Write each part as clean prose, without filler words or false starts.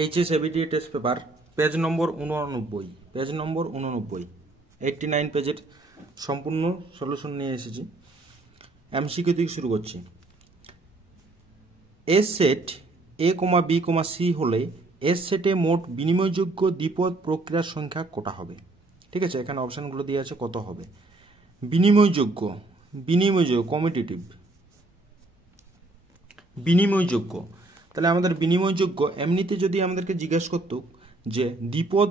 HSABD test paper page নম্বর 89 পেজের সম্পূর্ণ solution নিয়ে এসেছি। এমসিকিউ থেকে শুরু করছি। এস সেট এ কমা বি কমা সি হলে এস সেটে মোট বিনিময়যোগ্য দ্বিপদ প্রক্রিয়ার সংখ্যা কটা হবে? ঠিক আছে, এখানে অপশানগুলো দিয়ে আছে কত হবে। বিনিময়যোগ্য কমিটিটিভ বিনিময়যোগ্য, তাহলে আমাদের বিনিময়যোগ্য এমনিতে যদি আমাদেরকে জিজ্ঞেস করতো যে দ্বিপদ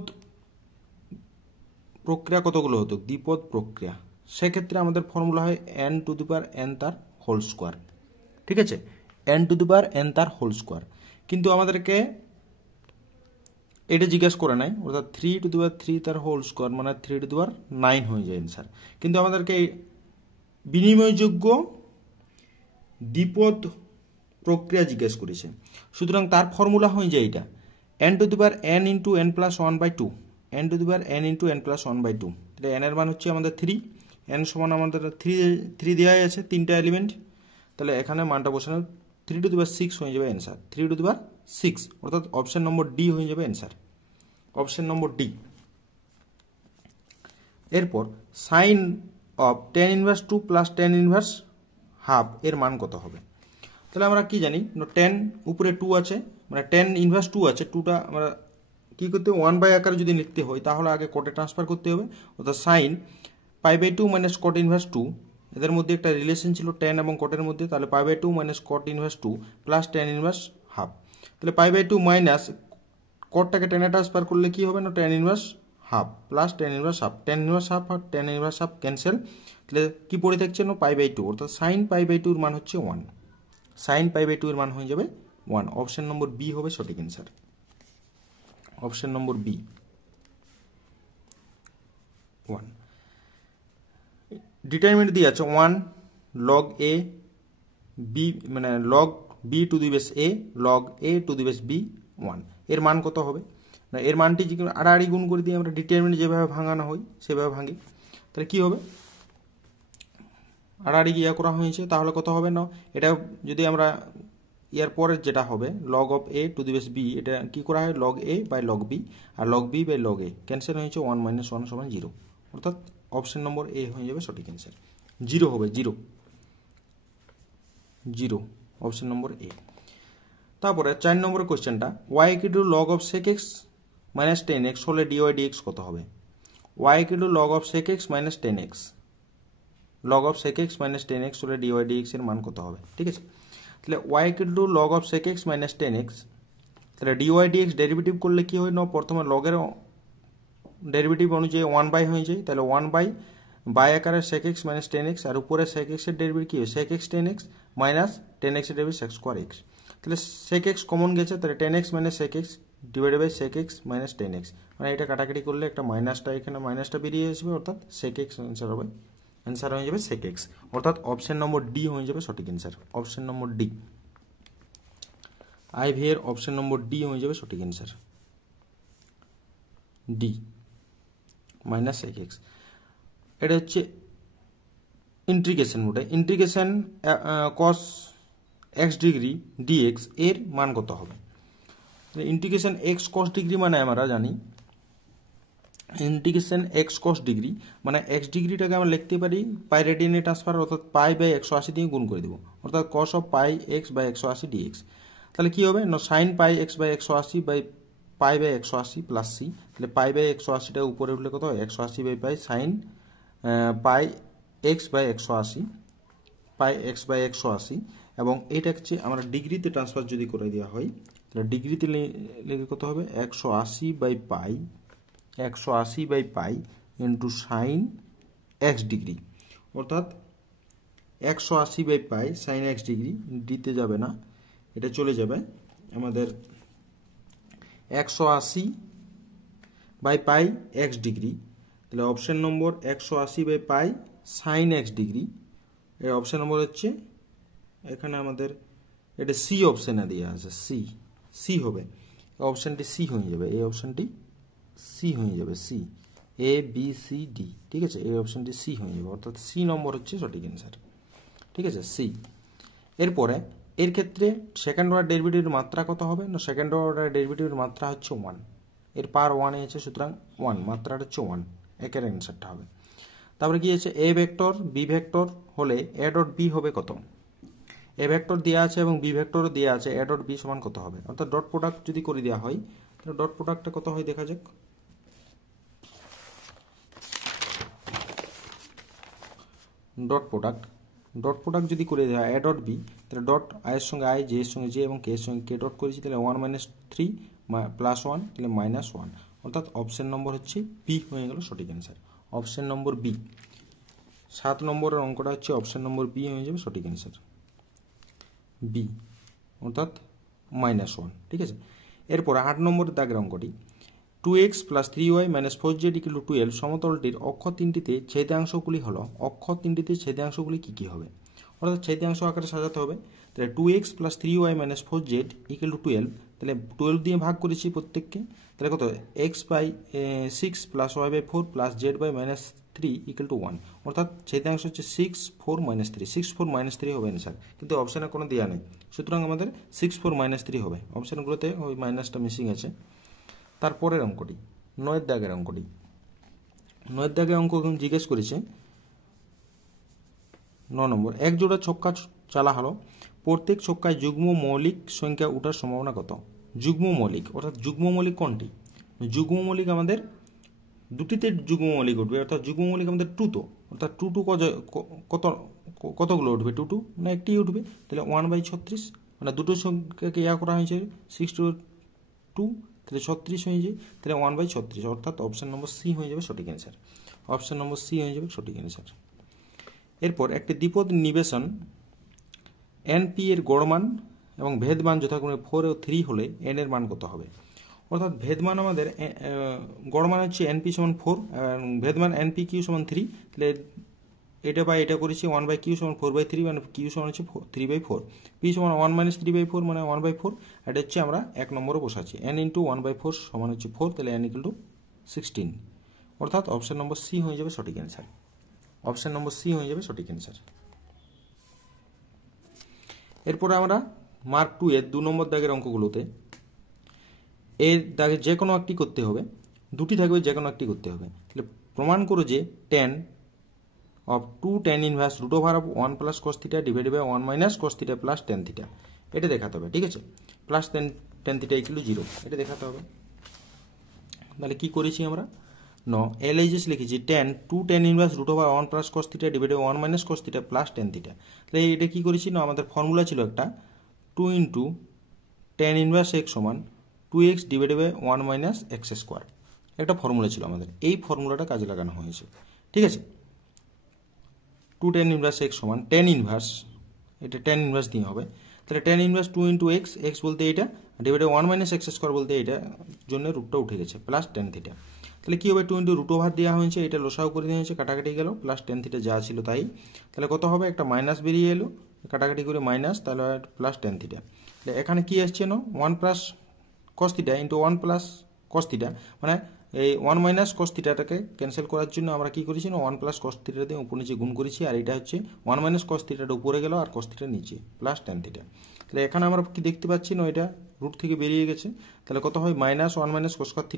প্রক্রিয়া কতগুলো হতো, দ্বিপদ প্রক্রিয়া, সেক্ষেত্রে আমাদের ফর্মুলা হয় n two the power n তার হোল স্কোয়ার। ঠিক আছে, n two the power n তার হোল স্কোয়ার। কিন্তু আমাদেরকে এটা জিজ্ঞেস করে নাই, অর্থাৎ 3 টু দি পাওয়ার 3 তার হোল স্কোয়ার মানে 3 টু দি পাওয়ার 9 হয়ে যায় অ্যান্সার। কিন্তু আমাদেরকে বিনিময়যোগ্য দ্বিপদ প্রক্রিয়া জিজ্ঞেস করেছে, সুতরাং তার ফর্মুলা হয়ে যায় এটা n two the power n into n plus 1/2, n two the power n into n plus 1/2। তাহলে n এর মান হচ্ছে আমাদের 3, n সমান আমাদের 3 দেওয়া আছে তিনটা এলিমেন্ট, তাহলে এখানে মানটা বসানো 3 টু দি পাওয়ার 6 হয়ে যাবে অ্যান্সার, 3 টু দি পাওয়ার 6, অর্থাৎ অপশন নম্বর ডি হয়ে যাবে অ্যান্সার, অপশন নম্বর ডি। এরপর sign off tan inverse 2 plus tan inverse half এর মান কত হবে? তাহলে আমরা কি জানি, 10 উপরে 2 আছে, মানে tan ইনভার্স 2 আছে, 2টা আমরা কি করতে হবে, 1 আকারে যদি লিখতে হয় তাহলে আগে কোটে ট্রান্সফার করতে হবে, অর্থাৎ সাইন π/2 মাইনাস কট ইনভার্স 2, এদের মধ্যে একটা রিলেশন ছিল tan এবং কটের মধ্যে, তাহলে π/2 minus cot inverse 2 plus tan inverse half. তাহলে π/2 মাইনাস কটটাকে টেনে ট্রান্সফার করলে কি হবে না, tan inverse half plus tan inverse half, tan inverse half আর tan ইনভার্স হাফ ক্যান্সেল, তাহলে কি পড়ে থাকছে না π/2, অর্থাৎ সাইন π/2 এর মান হচ্ছে 1, সাইন π/2 এর মান হয়ে যাবে 1, অপশন নম্বর বি হবে সঠিক answer, option number B 1। Determinant দিয়ে আছে 1 log a b মানে log b to the base a log a to the base b 1, এর মান কত হবে না, এর মানটি আড়াআড়ি গুণ করে দিয়ে আমরা ডিটারমিনেন্ট যেভাবে ভাঙানো হয় সেভাবে ভাঙি, তাহলে কি হবে, আড়াআড়ি ইয়া করা হয়েছে, তাহলে কত হবে না, এটা যদি আমরা ইয়ার পরের যেটা হবে log of a to the base b, এটা কি করা হয় log a by log b, আর log b by log a cancel হয়েছে 1 মাইনাস 1 সমান 0, অর্থাৎ অপশন নম্বর এ হয়ে যাবে সঠিক অ্যান্সার, 0 হবে 0, অপশন নম্বর এ। তারপরে 4 নম্বরের কোশ্চেনটা y equal two log of sec x minus 10x হলে dy dx কত হবে? y equal two log of sec x minus 10x, log of sec x minus 10x হলে dy dx এর মান কত হবে? ঠিক আছে, তাহলে y equal two log of sec x minus 10x, তাহলে dy dx ডেরিভেটিভ করলে কি হয় না, প্রথমে log এর ডেরিভেটিভ অনুযায়ী 1 হয়ে যায়, তাহলে 1 আকারে sec x মাইনাস 10x, আর উপরে sec x এর ডেরিভেটিভ কি হয় sec x 10x minus 10x এর ডেরিভেটিভ sec স্কয়ার x, তাহলে sec x কমন গেছে, তাহলে 10x minus sec x divided by sec x minus 10x, মানে এটা কাটাকাটি করলে একটা মাইনাসটা এখানে মাইনাসটা বেরিয়ে আসবে, অর্থাৎ sec x অ্যান্সার হবে, অ্যান্সার হয়ে যাবে sec x, অর্থাৎ অপশন নম্বর ডি হয়ে যাবে সঠিক answer, option number D, IV এর অপশন নম্বর ডি হয়ে যাবে সঠিক answer, D minus sec x। এটা হচ্ছে ইন্টিগ্রেশন মোডে, integration cos x degree dx এর মান কত হবে? ইন্টিগ্রেশন x cos ডিগ্রি মানে আমরা জানি ইন্টিগ্রেশন x cos ডিগ্রি মানে x ডিগ্রিটাকে আমরা লিখতে পারি পাই রেডিয়ানে ট্রান্সফার, অর্থাৎ পাই বাই 180 দিয়ে গুণ করে দেব, অর্থাৎ cos of pi x by 180 dx, তাহলে কি হবে না sin পাই x by 180 by pi by 180 plus C, তাহলে পাই বাই 180টা উপরে উঠলে কত হয় 180 by pi sine pi x by 180, pi x by 180, এবং এটা হচ্ছে আমরা ডিগ্রিতে ট্রান্সফার যদি করে দেওয়া হয় তাহলে ডিগ্রিতে লিখে কত হবে 180 by pi into sine x degree, অর্থাৎ 180 by pi sine x degree, ডিতে যাবে না, এটা চলে যাবে আমাদের 180 বাই পাই এক্স ডিগ্রি, তাহলে option number 180 by pi sine x degree, এর অপশন নম্বর হচ্ছে এখানে আমাদের এটা সি অপশনে দেওয়া আছে, সি হবে, অপশনটি সি হয়ে যাবে, এই অপশনটি সি হয়ে যাবে, সি এ বি সি ডি, ঠিক আছে, এই অপশনটি সি হয়ে যাবে, অর্থাৎ সি নম্বর হচ্ছে সঠিক অ্যান্সার, ঠিক আছে সি। এরপরে এর ক্ষেত্রে সেকেন্ড অর্ডার ডেরিভেটিভের মাত্রা কত হবে না, সেকেন্ড অর্ডার ডেরিভেটিভের মাত্রা হচ্ছে 1, এর পাওয়ার 1 আছে, সুতরাং 1 মাত্রাটা হচ্ছে 1, একের অ্যান্সারটা হবে। তারপরে কি আছে, এ ভেক্টর বি ভেক্টর হলে এ ডট বি হবে কত, এ ভেক্টর দেওয়া আছে এবং বি ভেক্টরও দেওয়া আছে, এ ডট বি সমান কত হবে, অর্থাৎ ডট প্রোডাক্ট যদি করে দেওয়া হয় তাহলে ডট প্রোডাক্টটা কত হয় দেখা যাক। ডট প্রোডাক্ট যদি করে দেওয়া হয় এ ডট বি, তাহলে ডট আই এর সঙ্গে আই, জে এর সঙ্গে জে এবং কে এর সঙ্গে কে ডট করেছি, তাহলে 1 - 3 +1 তাহলে -1, অর্থাৎ অপশন নম্বর হচ্ছে বি হয়ে গেল সঠিক অ্যান্সার, অপশন নম্বর বি। 7 নম্বরের অঙ্কটা হচ্ছে অপশন নম্বর বি হয়ে যাবে সঠিক অ্যান্সার, বি অর্থাৎ -1, ঠিক আছে। এরপর 8 নম্বরের দাগের অঙ্কটি, 2x + 3y - 4z = 12 সমতলটির অক্ষ তিনটিতে ছেদাংশগুলি হলো, অক্ষ তিনটিতে ছেদাংশগুলি কি কি হবে, অর্থাৎ ছেদাংশ আকারে সাজাতে হবে। তাহলে 2x + 3y - 4z = 12, তাহলে 12 দিয়ে ভাগ করেছি প্রত্যেককে, তাহলে কত x/6 + y/4 + z/-3 = 1, অর্থাৎ ছেদাংশ হচ্ছে 6 4 - 3, 6 4 - 3 হবে অ্যান্সার, কিন্তু অপশানে কোনো দেওয়া নেই, সুতরাং আমাদের 6 4 - 3 হবে, অপশানগুলোতে ওই মাইনাসটা মিসিং আছে। তারপরের অঙ্কটি 9 দাগের অঙ্কটি, 9 দাগের অঙ্ক জিজ্ঞেস করেছে 9 নম্বর, এক জোড়া ছক্কা চালা হলো, প্রত্যেক ছক্কায় যুগ্ম মৌলিক সংখ্যা ওঠার সম্ভাবনা কত, যুগ্ম মৌলিক, অর্থাৎ যুগ্ম মৌলিক কোনটি, যুগ্ম মৌলিক আমাদের দুটিতে যুগ্ম মৌলিক উঠবে, অর্থাৎ যুগ্ম মৌলিক আমাদের 2 তো, অর্থাৎ 2 কত কতগুলো উঠবে, 2 মানে একটি উঠবে, তাহলে 1/36, মানে দুটো সংখ্যাকে ইয়া করা হয়েছে 6 to 2, তাহলে 36 হয়ে যায়, তাহলে 1/36, অর্থাৎ অপশন নম্বর সি হয়ে যাবে সঠিক অ্যান্সার, অপশন নম্বর সি হয়ে যাবে সঠিক অ্যান্সার। এরপর একটি দ্বিপদ নিবেশন এনপি এর গড় মান এবং ভেদমান যথাক্রমে 4 ও 3 হলে এন এর মান কত হবে, অর্থাৎ ভেদমান আমাদের গড় মান হচ্ছে এনপি সমান 4, ভেদমান এনপি কিউ সমান 3, তাহলে এটা বা এটা করেছি 1/q সমান 4/3, মানে কিউ সমান হচ্ছে 3/4, পি সমান 1 - 3/4 মানে 1/4, এটা হচ্ছে আমরা 1 নম্বরে বসাচ্ছি, n × 1/4 সমান হচ্ছে 4, তাহলে n = 16, অর্থাৎ অপশন নম্বর সি হয়ে যাবে সঠিক অ্যান্সার, অপশন নম্বর সি হয়ে যাবে সঠিক অ্যান্সার। এরপরে আমরা মার্ক 2 এর 2 নম্বর দাগের অঙ্কগুলোতে এর দাগে যে কোনো একটি করতে হবে, দুটি থাকবে যে কোনো একটি করতে হবে, তাহলে প্রমাণ করো যে tan of 2 tan inverse √1 + cos θ / 1 - cos θ + tan θ, এটা দেখাতে হবে, ঠিক আছে, প্লাস tan θ = 0, এটা দেখাতে হবে। তাহলে কি করেছি আমরা, LHS লিখেছি tan 2 tan inverse √1 + cos θ / 1 - cos θ + tan θ, তাহলে এটা কি করেছি না, আমাদের ফর্মুলা ছিল একটা 2 × tan inverse x সমান 2x / 1 - x², একটা ফর্মুলা ছিল আমাদের, এই ফর্মুলাটা কাজে লাগানো হয়েছে, ঠিক আছে। 2 tan inverse x সমান tan inverse, এটা tan inverse দিয়ে হবে, তাহলে tan inverse 2 × x, x বলতে এটা, / 1 - x² বলতে এটা, জন্য রুটটা উঠে গেছে, প্লাস tan θ, তাহলে কি হবে 2 × √ওভার দেওয়া হয়েছে, এটা লসাও করে দেওয়া হয়েছে, কাটাকাটি গেল, প্লাস tan θ যা ছিল তাই, তাহলে কত হবে, একটা মাইনাস বেরিয়ে এলো, কাটাকাটি করে মাইনাস, তাহলে প্লাস tan θ, তাহলে এখানে কি আসছে না 1 + cos θ × 1 + cos θ, মানে এই 1 - cos θটাকে ক্যান্সেল করার জন্য আমরা কি করেছি না 1 + cos θ দিয়ে উপর নিচে গুণ করেছি, আর এটা হচ্ছে 1 - cos θটা উপরে গেল আর cos θ নিচে, প্লাস tan θ, তাহলে এখানে আমরা কি দেখতে পাচ্ছি না, এটা রুট থেকে বেরিয়ে গেছে, তাহলে কত হয় -1 - cos θ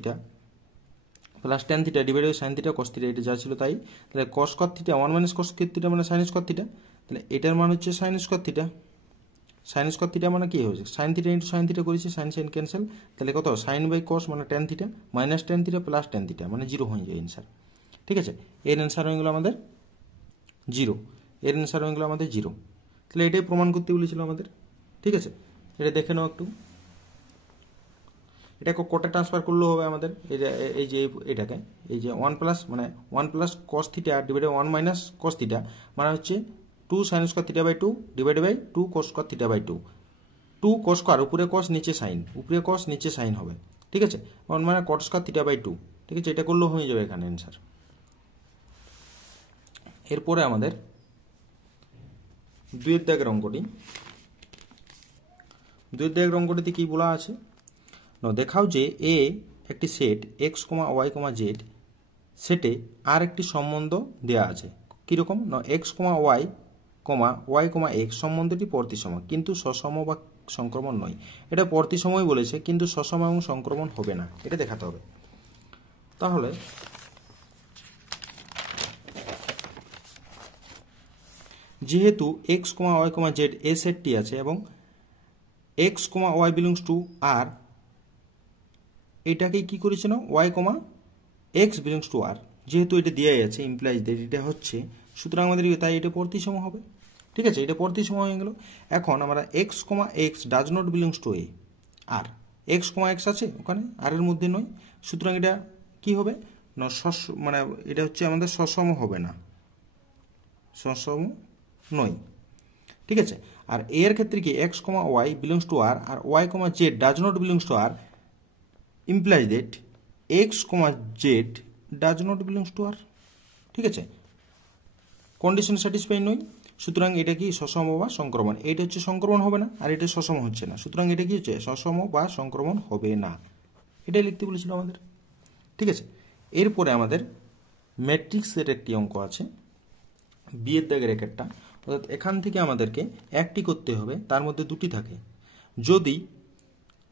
plus tan θ / sin θ cos θ, এটা যা ছিল তাই, তাহলে cos θ 1 - cos θ মানে sin θ, তাহলে এটার মান হচ্ছে sin θ, sin θ মানে কি হয়েছে sin θ × sin θ করেছি, sin ক্যান্সেল, তাহলে কত sin/cos মানে tan θ minus tan θ plus tan θ মানে 0 হয়ে যায় অ্যান্সার, ঠিক আছে, এর অ্যান্সার হয়ে গেল আমাদের 0, এর অ্যান্সার হয়ে গেল আমাদের 0, তাহলে এটাই প্রমাণ করতে বলেছিল আমাদের, ঠিক আছে। এটা দেখে নাও একটু, এটাকে কোটে ট্রান্সফার করলেও হবে আমাদের, এই যে এটাকে এই যে 1 মানে 1 + cos θ / 1 - cos θ মানে হচ্ছে 2 sin² θ/2 / 2 cos² θ/2, 2 cos স্কয়ার উপরে cos নিচে sin, উপরে cos নিচে sin হবে, ঠিক আছে, মানে cot² θ/2, ঠিক আছে, এটা করলেও হয়ে যাবে এখানে অ্যান্সার। এরপরে আমাদের 2 দাগের অঙ্কটি, 2 দাগের অঙ্কটিতে কি বলা আছে, দেখাও যে এ একটি সেট x, y, z সেটে আর একটি সম্বন্ধ দেয়া আছে, কিরকম না x, y কমা ওয়াই কমা এক্স সম্বন্ধটি প্রতিসম কিন্তু সসম বা সংক্রমণ নয়। এটা প্রতিসমই বলেছে কিন্তু সসম এবং সংক্রমণ হবে না, এটা দেখাতে হবে। তাহলে যেহেতু এক্স কমা ওয়াই কমা জেড এ সেটটি আছে এবং এক্স কমা ওয়াই বিলংস টু আর, এটাকে কি করেছে না ওয়াই কমা এক্স বিলংস টু আর, যেহেতু এটা দেওয়াই আছে ইমপ্লাইজ দ্যাট এটা হচ্ছে, সুতরাং আমাদের তাই এটা প্রতিসম হবে। ঠিক আছে, এটা প্রতিসম হয়ে গেল। এখন আমরা x comma x does not belongs to a R, x comma x আছে ওখানে আর এর মধ্যে নয়, সুতরাং এটা কি হবে না মানে এটা হচ্ছে আমাদের সসম হবে না, সসম নয়। ঠিক আছে, আর এর ক্ষেত্রে কি এক্স কমা ওয়াই বিলংস টু আর আর ওয়াই কমা z does not belongs to R implies that x কমা z does not belongs to R. ঠিক আছে, কন্ডিশন স্যাটিসফাই নয়, সুতরাং এটা কি সসম বা সংক্রমণ, এটা হচ্ছে সংক্রমণ হবে না আর এটা সসম হচ্ছে না, সুতরাং এটা কি হচ্ছে সসম বা সংক্রমণ হবে না, এটাই লিখতে বলেছিল আমাদের। ঠিক আছে, এরপরে আমাদের ম্যাট্রিক্সের একটি অঙ্ক আছে, বিয়ের দাগের একটা, অর্থাৎ এখান থেকে আমাদেরকে একটি করতে হবে, তার মধ্যে দুটি থাকে। যদি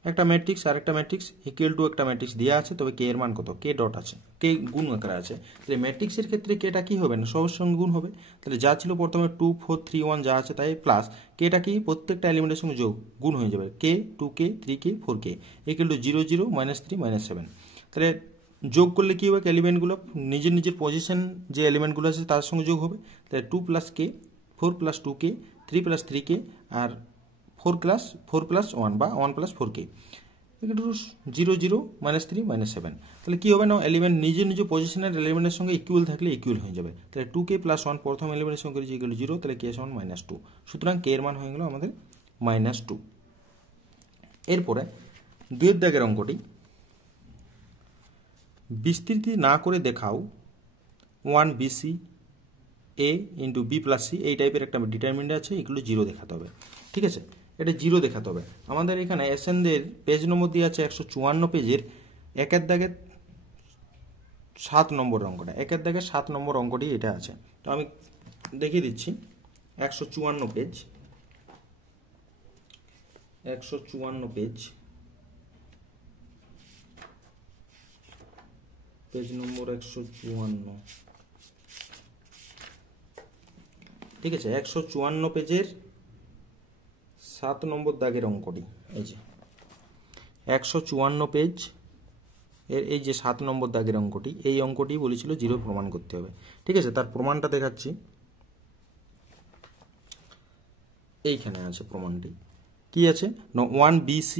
একটা ম্যাট্রিক্স আর একটা ম্যাট্রিক্স ইকুয়াল টু একটা ম্যাট্রিক্স দেওয়া আছে, তবে কে এর মান কত, কে ডট আছে, কে গুণ আকারে আছে, তাহলে ম্যাট্রিক্সের ক্ষেত্রে কেটা কি হবে না সবার সঙ্গে গুণ হবে। তাহলে যা ছিল প্রথমে 2 4 3 1 যা আছে তাই প্লাস কেটা কি প্রত্যেকটা এলিমেন্টের সঙ্গে যোগ গুণ হয়ে যাবে, কে 2k 3k 4k equal to 0 0 -3 -7। তাহলে যোগ করলে কি হবে, এলিমেন্টগুলো নিজের নিজের পজিশন যে এলিমেন্টগুলো আছে তার সঙ্গে যোগ হবে। তাহলে 2 + k 4 + 2k 3 + 3k আর 4 + 1 বা 1 + 4k 0 0 -3 -7। তাহলে কি হবে না এলিমেন্ট নিজের নিজের পজিশনের এলিমেন্টের সঙ্গে ইকুয়াল থাকলে ইকুয়াল হয়ে যাবে। তাহলে 2k + 1 প্রথম এলিমেন্টের সঙ্গে ইকুয়াল 0, তাহলে k সমান -2, সুতরাং k এর মান হয়ে গেল আমাদের -2। এরপরে দুইয়ের দাগের অঙ্কটি, বিস্তৃতি না করে দেখাও 1 BC a × b + c, এই টাইপের একটা ডিটারমিনেন্ট আছে, এগুলো 0 দেখাতে হবে। ঠিক আছে, এটা 0 দেখাতে হবে। আমাদের এখানে এসএনদের পেজ নম্বর দিয়ে আছে 154 পেজের একের দাগের 7 নম্বর অঙ্কটা, একের দাগের 7 নম্বর অঙ্কটি এটা আছে। তো আমি দেখিয়ে দিচ্ছি, 154 পেজ, 154 পেজ, পেজ নম্বর 154। ঠিক আছে, 154 পেজের 7 নম্বর দাগের অঙ্কটি, এই যে 154 পেজ এর এই যে 7 নম্বর দাগের অঙ্কটি, এই অঙ্কটি বলেছিল 0 প্রমাণ করতে হবে। ঠিক আছে, তার প্রমাণটা দেখাচ্ছি, এইখানে আছে প্রমাণটি। কি আছে না 1 BC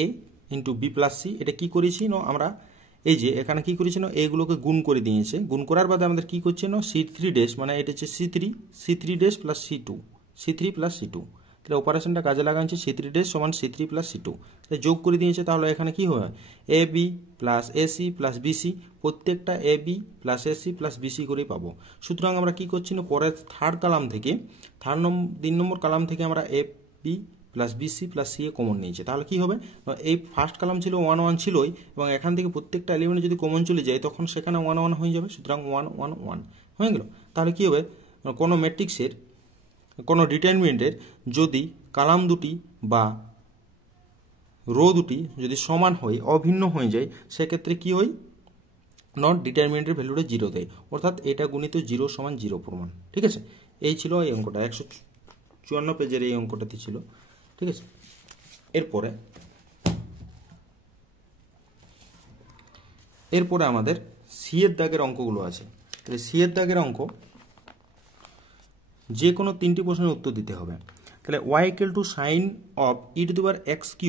a × b + c, এটা কি করেছি না আমরা এই যে এখানে কি করেছি না এইগুলোকে গুণ করে দিয়েছে, গুণ করার বাদে আমাদের কি করছে না C3' মানে এটা হচ্ছে C3' + C2 C3 + C2, তাহলে অপারেশনটা কাজে লাগাচ্ছে C3' সমান C3 + C2, তাহলে যোগ করে দিয়েছে। তাহলে এখানে কি হবে AB + AC + BC, প্রত্যেকটা AB + AC + BC করেই পাবো। সুতরাং আমরা কি করছি না পরের থার্ড কলাম থেকে 3 নম্বর কলাম থেকে আমরা AB + BC + CA কমন নিয়েছে, তাহলে কি হবে এই ফার্স্ট কলাম ছিল 1 1 ছিলই এবং এখান থেকে প্রত্যেকটা এলিমেন্ট যদি কমন চলে যায় তখন সেখানে 1 1 হয়ে যাবে, সুতরাং 1 1 1 হয়ে গেল। তাহলে কি হবে কোনো ম্যাট্রিক্সের কোনো ডিটারমিনেন্টের যদি কলাম দুটি বা রো দুটি যদি সমান হয় অভিন্ন হয়ে যায় সেক্ষেত্রে কি হয় নট ডিটারমিনেন্টের ভ্যালুটা 0 দেয়, অর্থাৎ এটা গুণিত 0 সমান 0 প্রমাণ। ঠিক আছে, এই ছিল এই অঙ্কটা, 154 পেজের এই অঙ্কটাতে ছিল। ঠিক আছে, এরপরে আমাদের সি এর দাগের অঙ্কগুলো আছে। তাহলে সি এর দাগের অঙ্ক যে কোনো 3টি প্রশ্নের উত্তর দিতে হবে। তাহলে y = sin of e⁻x³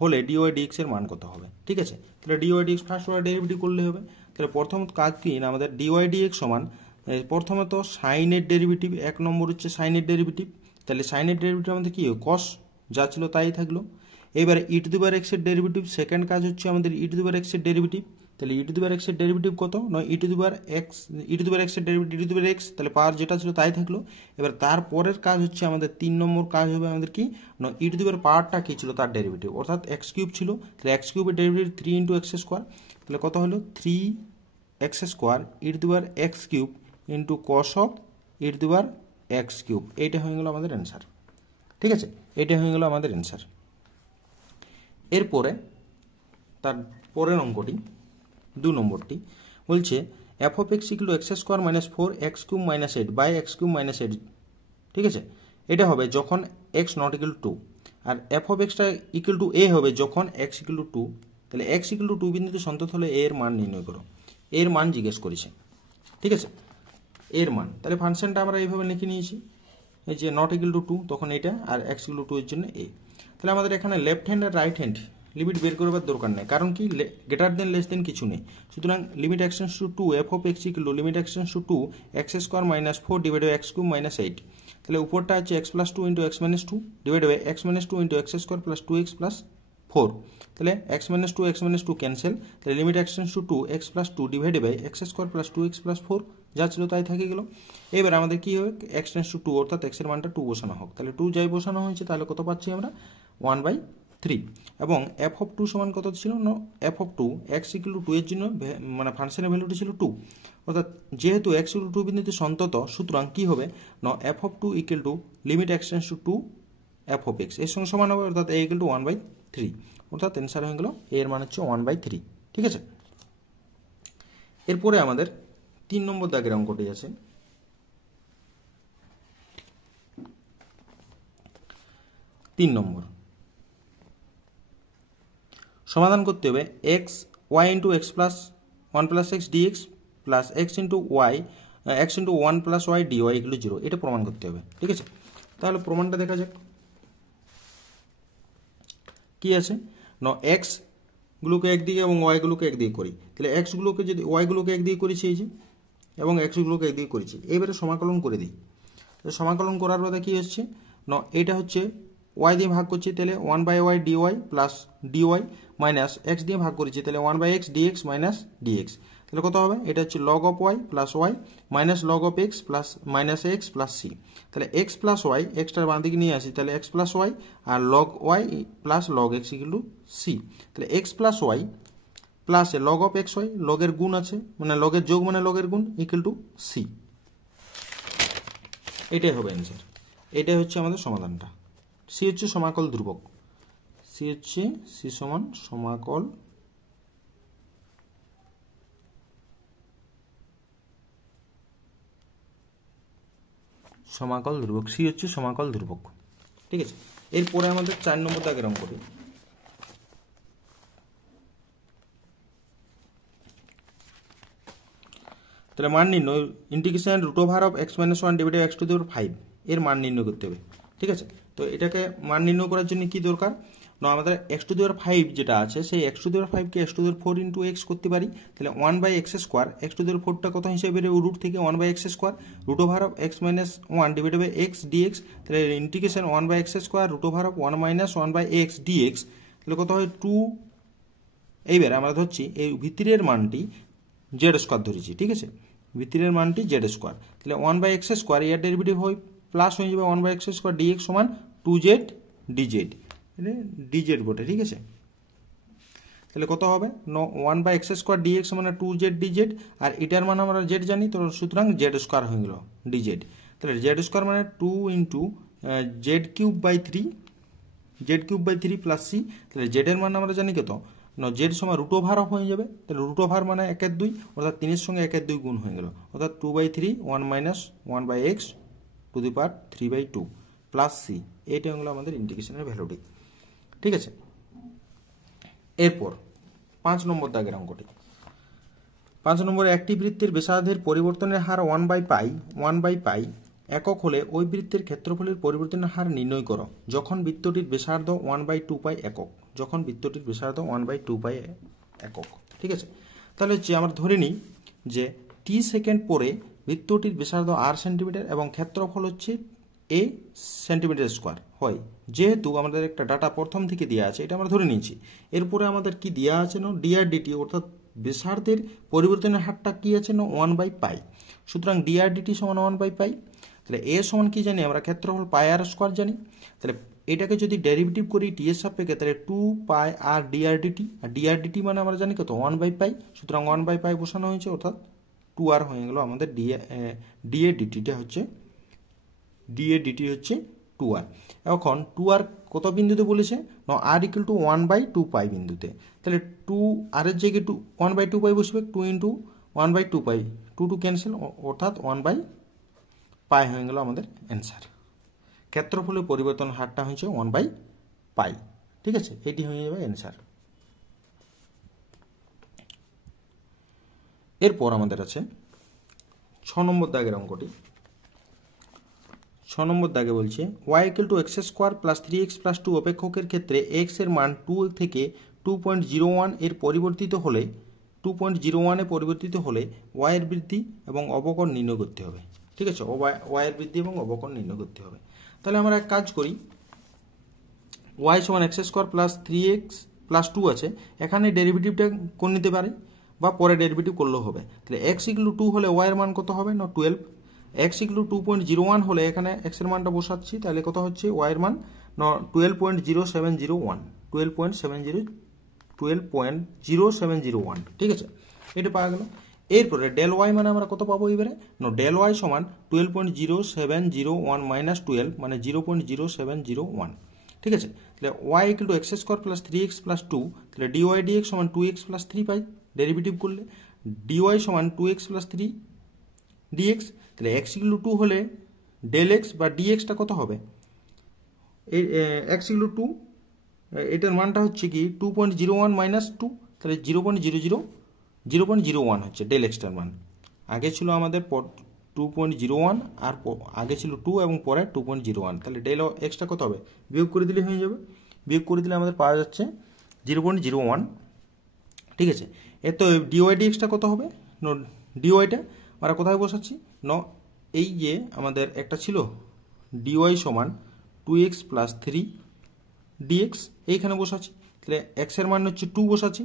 হলে dy dx এর মান কত হবে। ঠিক আছে, তাহলে dy dx first order derivative করলে হবে। তাহলে প্রথম কাজ কি না আমাদের dy dx সমান প্রথমে তো সাইন এর ডেরিভেটিভ, 1 নম্বর হচ্ছে সাইন এর ডেরিভেটিভ, তাহলে সাইন এর ডেরিভেটিভ আমাদের কি cos যা ছিল তাই থাকলো। এবারে e⁻x এর ডেরিভেটিভ, সেকেন্ড কাজ হচ্ছে আমাদের e⁻x এর ডেরিভেটিভ, তাহলে e⁻x এর ডেরিভেটিভ কত নয় e⁻x এর ডেরিভেটিভ e⁻x, তাহলে পাওয়ার যেটা ছিল তাই থাকলো। এবার তারপরের কাজ হচ্ছে আমাদের 3 নম্বর কাজ হবে আমাদের কি না পাওয়ারটা কি ছিল তার ডেরিভেটিভ, অর্থাৎ x³ ছিল, তাহলে x³ এর ডেরিভেটিভ 3 × x², তাহলে কত হলো 3x² e⁻x³ × cos of e⁻x², x cube, এইটা হয়ে গেল আমাদের অ্যান্সার। ঠিক আছে, এটা হয়ে গেল আমাদের অ্যান্সার। এরপরে তার পরের অঙ্কটি 2 নম্বরটি বলছে f of x equal to x square minus 4x cube minus 8 by x cube minus 8। ঠিক আছে, এটা হবে যখন এক্স নট ইকুয়াল টু 2, আর এফ অফ এক্সটা ইকুয়াল টু এ হবে যখন এক্স ইকুয়াল টু 2। তাহলে এক্স ইকুয়াল টু 2 বিন্দুতে সন্তত হলে এর মান নির্ণয় করো। এর মান জিজ্ঞেস করেছে। ঠিক আছে, এর মান, তাহলে ফাংশনটা আমরা এইভাবে লিখে নিয়েছি, এই যে নট ইকুয়াল টু 2 তখন এটা, আর এক্স ইকুয়াল টু 2 এর জন্য এ। তাহলে আমাদের এখানে লেফট হ্যান্ড আর রাইট হ্যান্ড লিমিট বের করবার দরকার নেই, কারণ কি গ্রেটার দেন লেস দেন কিছু নেই। সুতরাং limit x tends to 2 F of x equal to limit x tends to 2 x square minus 4 divide by x cube minus 8। তাহলে উপরটা হচ্ছে x plus 2 into x minus 2 divide by x minus 2 into x square plus 2x plus 4। তাহলে x minus 2 cancel, তাহলে limit x tends to 2 x plus 2 divide by x square plus 2x plus 4, যা ছিল তাই থেকে গেল। এবার আমাদের কি হবে, এক্স টেন্স টু 2 অর্থাৎ এক্স এর মানটা 2 বসানো হোক। তাহলে 2 যাই বসানো হয়েছে, তাহলে কত পাচ্ছি আমরা 1/3। এবং এফ অফ 2 সমান কত ছিল, F of 2 x equal to 2 এর জন্য মানে ফাংশনের ভ্যালুটি ছিল 2, অর্থাৎ যেহেতু এক্স ইকুয়াল টু 2 বিন্দুতে সন্তত, সুতরাং কি হবে F of 2 equal to limit x tends to 2 F of x এর সঙ্গে সমান হবে, অর্থাৎ এ ইকুয়াল টু 1/3, অর্থাৎ অ্যান্সার হয়ে গেল এর মান হচ্ছে 1/3। ঠিক আছে, এরপরে আমাদের 3 নম্বর দাগের অঙ্কটি আছে। 3 নম্বর সমাধান করতে হবে x y into x plus 1 plus x dx plus x into y x into 1 plus y dy এগুলো 0, এটা প্রমাণ করতে হবে। ঠিক আছে, তাহলে প্রমাণটা দেখা যাক কি আছে। এক্স গুলোকে একদিকে এবং ওয়াই গুলোকে একদিকে করি, তাহলে এক্স গুলোকে যদি ওয়াই গুলোকে একদিকে করেছি এই যে, এবং এক্স গুলোকে একদিকে করেছি, এবারে সমাকলন করে দিই। সমাকলন করার পরে কি হচ্ছে, এটা হচ্ছে ওয়াই দিয়ে ভাগ করছি, তাহলে 1/y dy plus dy minus x দিয়ে ভাগ করেছি, তাহলে 1/x dx মাইনাস dx। তাহলে কত হবে, এটা হচ্ছে log of y plus y minus log of x plus minus x plus C. তাহলে এক্স প্লাস ওয়াই, এক্সটার বাঁ দিকে নিয়ে আসি, তাহলে এক্স প্লাস ওয়াই আর log y plus log x equal to c. তাহলে x plus y plus log of x y, লগের গুণ আছে মানে লগের যোগ মানে লগের গুণ ইকুয়াল টু সি। এটাই হবে অ্যান্সার, এটাই হচ্ছে আমাদের সমাধানটা। সি হচ্ছে সমাকল ধ্রুবক, সি হচ্ছে সি সমান সমাকল ধ্রুবক, সি হচ্ছে সমাকল ধ্রুবক। ঠিক আছে, এরপরে আমাদের 4 নম্বর দাগের অঙ্কটি। তাহলে মান নির্ণয় integration root over of x minus 1 divided x to the power 5 এর মান নির্ণয় করতে হবে। ঠিক আছে, তো এটাকে মান নির্ণয় করার জন্য কি দরকার, আমাদের এক্স টু দি পাওয়ার 5 যেটা আছে, সেই এক্স টু দি পাওয়ার 5 কে x to the power 4 into x করতে পারি। তাহলে 1/x square, x to the power 4টা কত হিসেবে রুট থেকে 1/x square root over of x minus 1 divided by x dx. তাহলে integration 1/x square root over of 1 minus 1/x dx, তাহলে কত হয় 2। এইবার আমরা ধরছি এই ভিতরের মানটি জেড স্কোয়ার ধরেছি। ঠিক আছে, ভিতরের মানটি জেড স্কোয়ার, তাহলে 1/x স্কোয়ার এর ডেরিভেটিভ হয় প্লাস হয়ে যাবে 1/x স্কোয়ার ডিএক্স সমান 2z ডিজেড, ডিজেড বটে। ঠিক আছে, তাহলে কত হবে 1/x স্কোয়ার ডিএক্স মানে 2z ডিজেড, আর এটার মান আমরা জেড জানি, তো সুতরাং জেড স্কোয়ার হয়ে গেল ডিজেড। তাহলে জেড স্কোয়ার মানে 2 into Z cube by 3 plus C. তাহলে জেড এর মান আমরা জানি কত, জেড সময় রুট ওভার অফ হয়ে যাবে, তাহলে রুট ওভার মানে 1/2, অর্থাৎ 3 সঙ্গে 1/2 গুণ হয়ে গেল, অর্থাৎ 2/3 1 minus 1/x to the power 3/2 plus C. এইটা হলো আমাদের ইন্টিগ্রেশনের ভ্যালুটি। ঠিক আছে, এরপর 5 নম্বর দাগের অঙ্কটি। 5 নম্বরে একটি বৃত্তের ব্যাসার্ধের পরিবর্তনের হার 1/পাই একক হলে ওই বৃত্তের ক্ষেত্রফলের পরিবর্তনের হার নির্ণয় করো যখন বৃত্তটির ব্যাসার্ধ 1/2 একক, যখন বৃত্তটির ব্যাসার্ধ 1/2 একক। ঠিক আছে, তাহলে হচ্ছে আমরা ধরে নিই যে টি সেকেন্ড পরে বৃত্তটির ব্যাসার্ধ r সেন্টিমিটার এবং ক্ষেত্রফল হচ্ছে a সেন্টিমিটার স্কোয়ার হয়, যেহেতু আমাদের একটা ডাটা প্রথম থেকে দেওয়া আছে, এটা আমরা ধরে নিয়েছি। এরপরে আমাদের কি দেওয়া আছে ডিআরডিটি, অর্থাৎ ব্যাসার্ধের পরিবর্তনের হারটা কি আছে 1/পাই, সুতরাং ডিআরডিটি সমান 1/পাই। তাহলে এ সমান কি জানি আমরা, ক্ষেত্রফল পাই আর স্কোয়ার জানি। তাহলে এটাকে যদি ডেরিভেটিভ করি টি এর সাপেক্ষে, তাহলে 2 আর ডিআরডিটি, আর ডিআরডিটি মানে আমরা জানি কত 1/পাই, সুতরাং 1/পাই বসানো হয়েছে, অর্থাৎ 2r হয়ে গেল আমাদের ডিএডিটিটা হচ্ছে ডি এ ডিটি হচ্ছে 2r। এখন 2r কত বিন্দুতে বলেছে না r ইকুয়াল টু 1/2 পাই বিন্দুতে, তাহলে 2r এর জায়গায় 1/2 পাই বসবে, 2 ইন্টু 1/2 পাই, 2 ক্যান্সেল, অর্থাৎ 1/পাই হয়ে গেল আমাদের অ্যান্সার। ক্ষেত্রফলের পরিবর্তন হারটা হচ্ছে 1/পাই। ঠিক আছে, এটি হয়ে যাবে অ্যান্সার। এরপর আমাদের আছে 6 নম্বর দাগের অঙ্কটি। 6 নম্বর দাগে বলছে y equal to x square plus 3x plus 2 অপেক্ষকের ক্ষেত্রে x এর মান 2 থেকে 2.01 এর পরিবর্তিত হলে 2.01 এ পরিবর্তিত হলে y এর বৃদ্ধি এবং অবকলন নির্ণয় করতে হবে। ঠিক আছে, y এর বৃদ্ধি এবং অবকলন নির্ণয় করতে হবে। তাহলে আমরা এক কাজ করি, y সমান x square plus 3x plus 2 আছে, এখানে ডেরিভেটিভটা করে নিতে পারি বা পরে ডেরিভেটিভ করলেও হবে। তাহলে x ইকুয়াল টু 2 হলে y এর মান কত হবে না 12, x ইকুয়াল টু 2.01 হলে এখানে x এর মানটা বসাচ্ছি, তাহলে কত হচ্ছে y এর মান 12.0701, 12.0701। ঠিক আছে, এটা পাওয়া গেল। এরপরে ডেল ওয়াই মানে আমরা কত পাবো এবারে না ডেল ওয়াই সমান 12.0701 মাইনাস 12 মানে 0.0701। ঠিক আছে, তাহলে y equal to x square plus 3x plus 2, তাহলে dy dx সমান 2x প্লাস 3 পাই, ডেরিভেটিভ করলে dy সমান 2x প্লাস 3 dx, তাহলে x ইকুয়াল টু 2 হলে ডেল x বা dxটা কত হবে, এই x ইকুয়াল টু 2, এটার মানটা হচ্ছে কি 2.01 মাইনাস 2, তাহলে 0.01 হচ্ছে ডেল এক্সটার মান। আগে ছিল আমাদের 2.01 আর আগে ছিল 2 এবং পরে 2.01, তাহলে ডেল এক্সটা কত হবে, বিয়োগ করে দিলে হয়ে যাবে। বিয়োগ করে দিলে আমাদের পাওয়া যাচ্ছে 0.01। ঠিক আছে, এর তো ডিওয়াই ডিএক্সটা কত হবে, ডিওয়াইটা আমরা কোথায় বসাচ্ছি ন এই যে আমাদের একটা ছিল ডিওয়াই সমান 2x প্লাস 3 ডিএক্স, এইখানে বসাচ্ছি, তাহলে x এর মান হচ্ছে 2 বসাচ্ছি,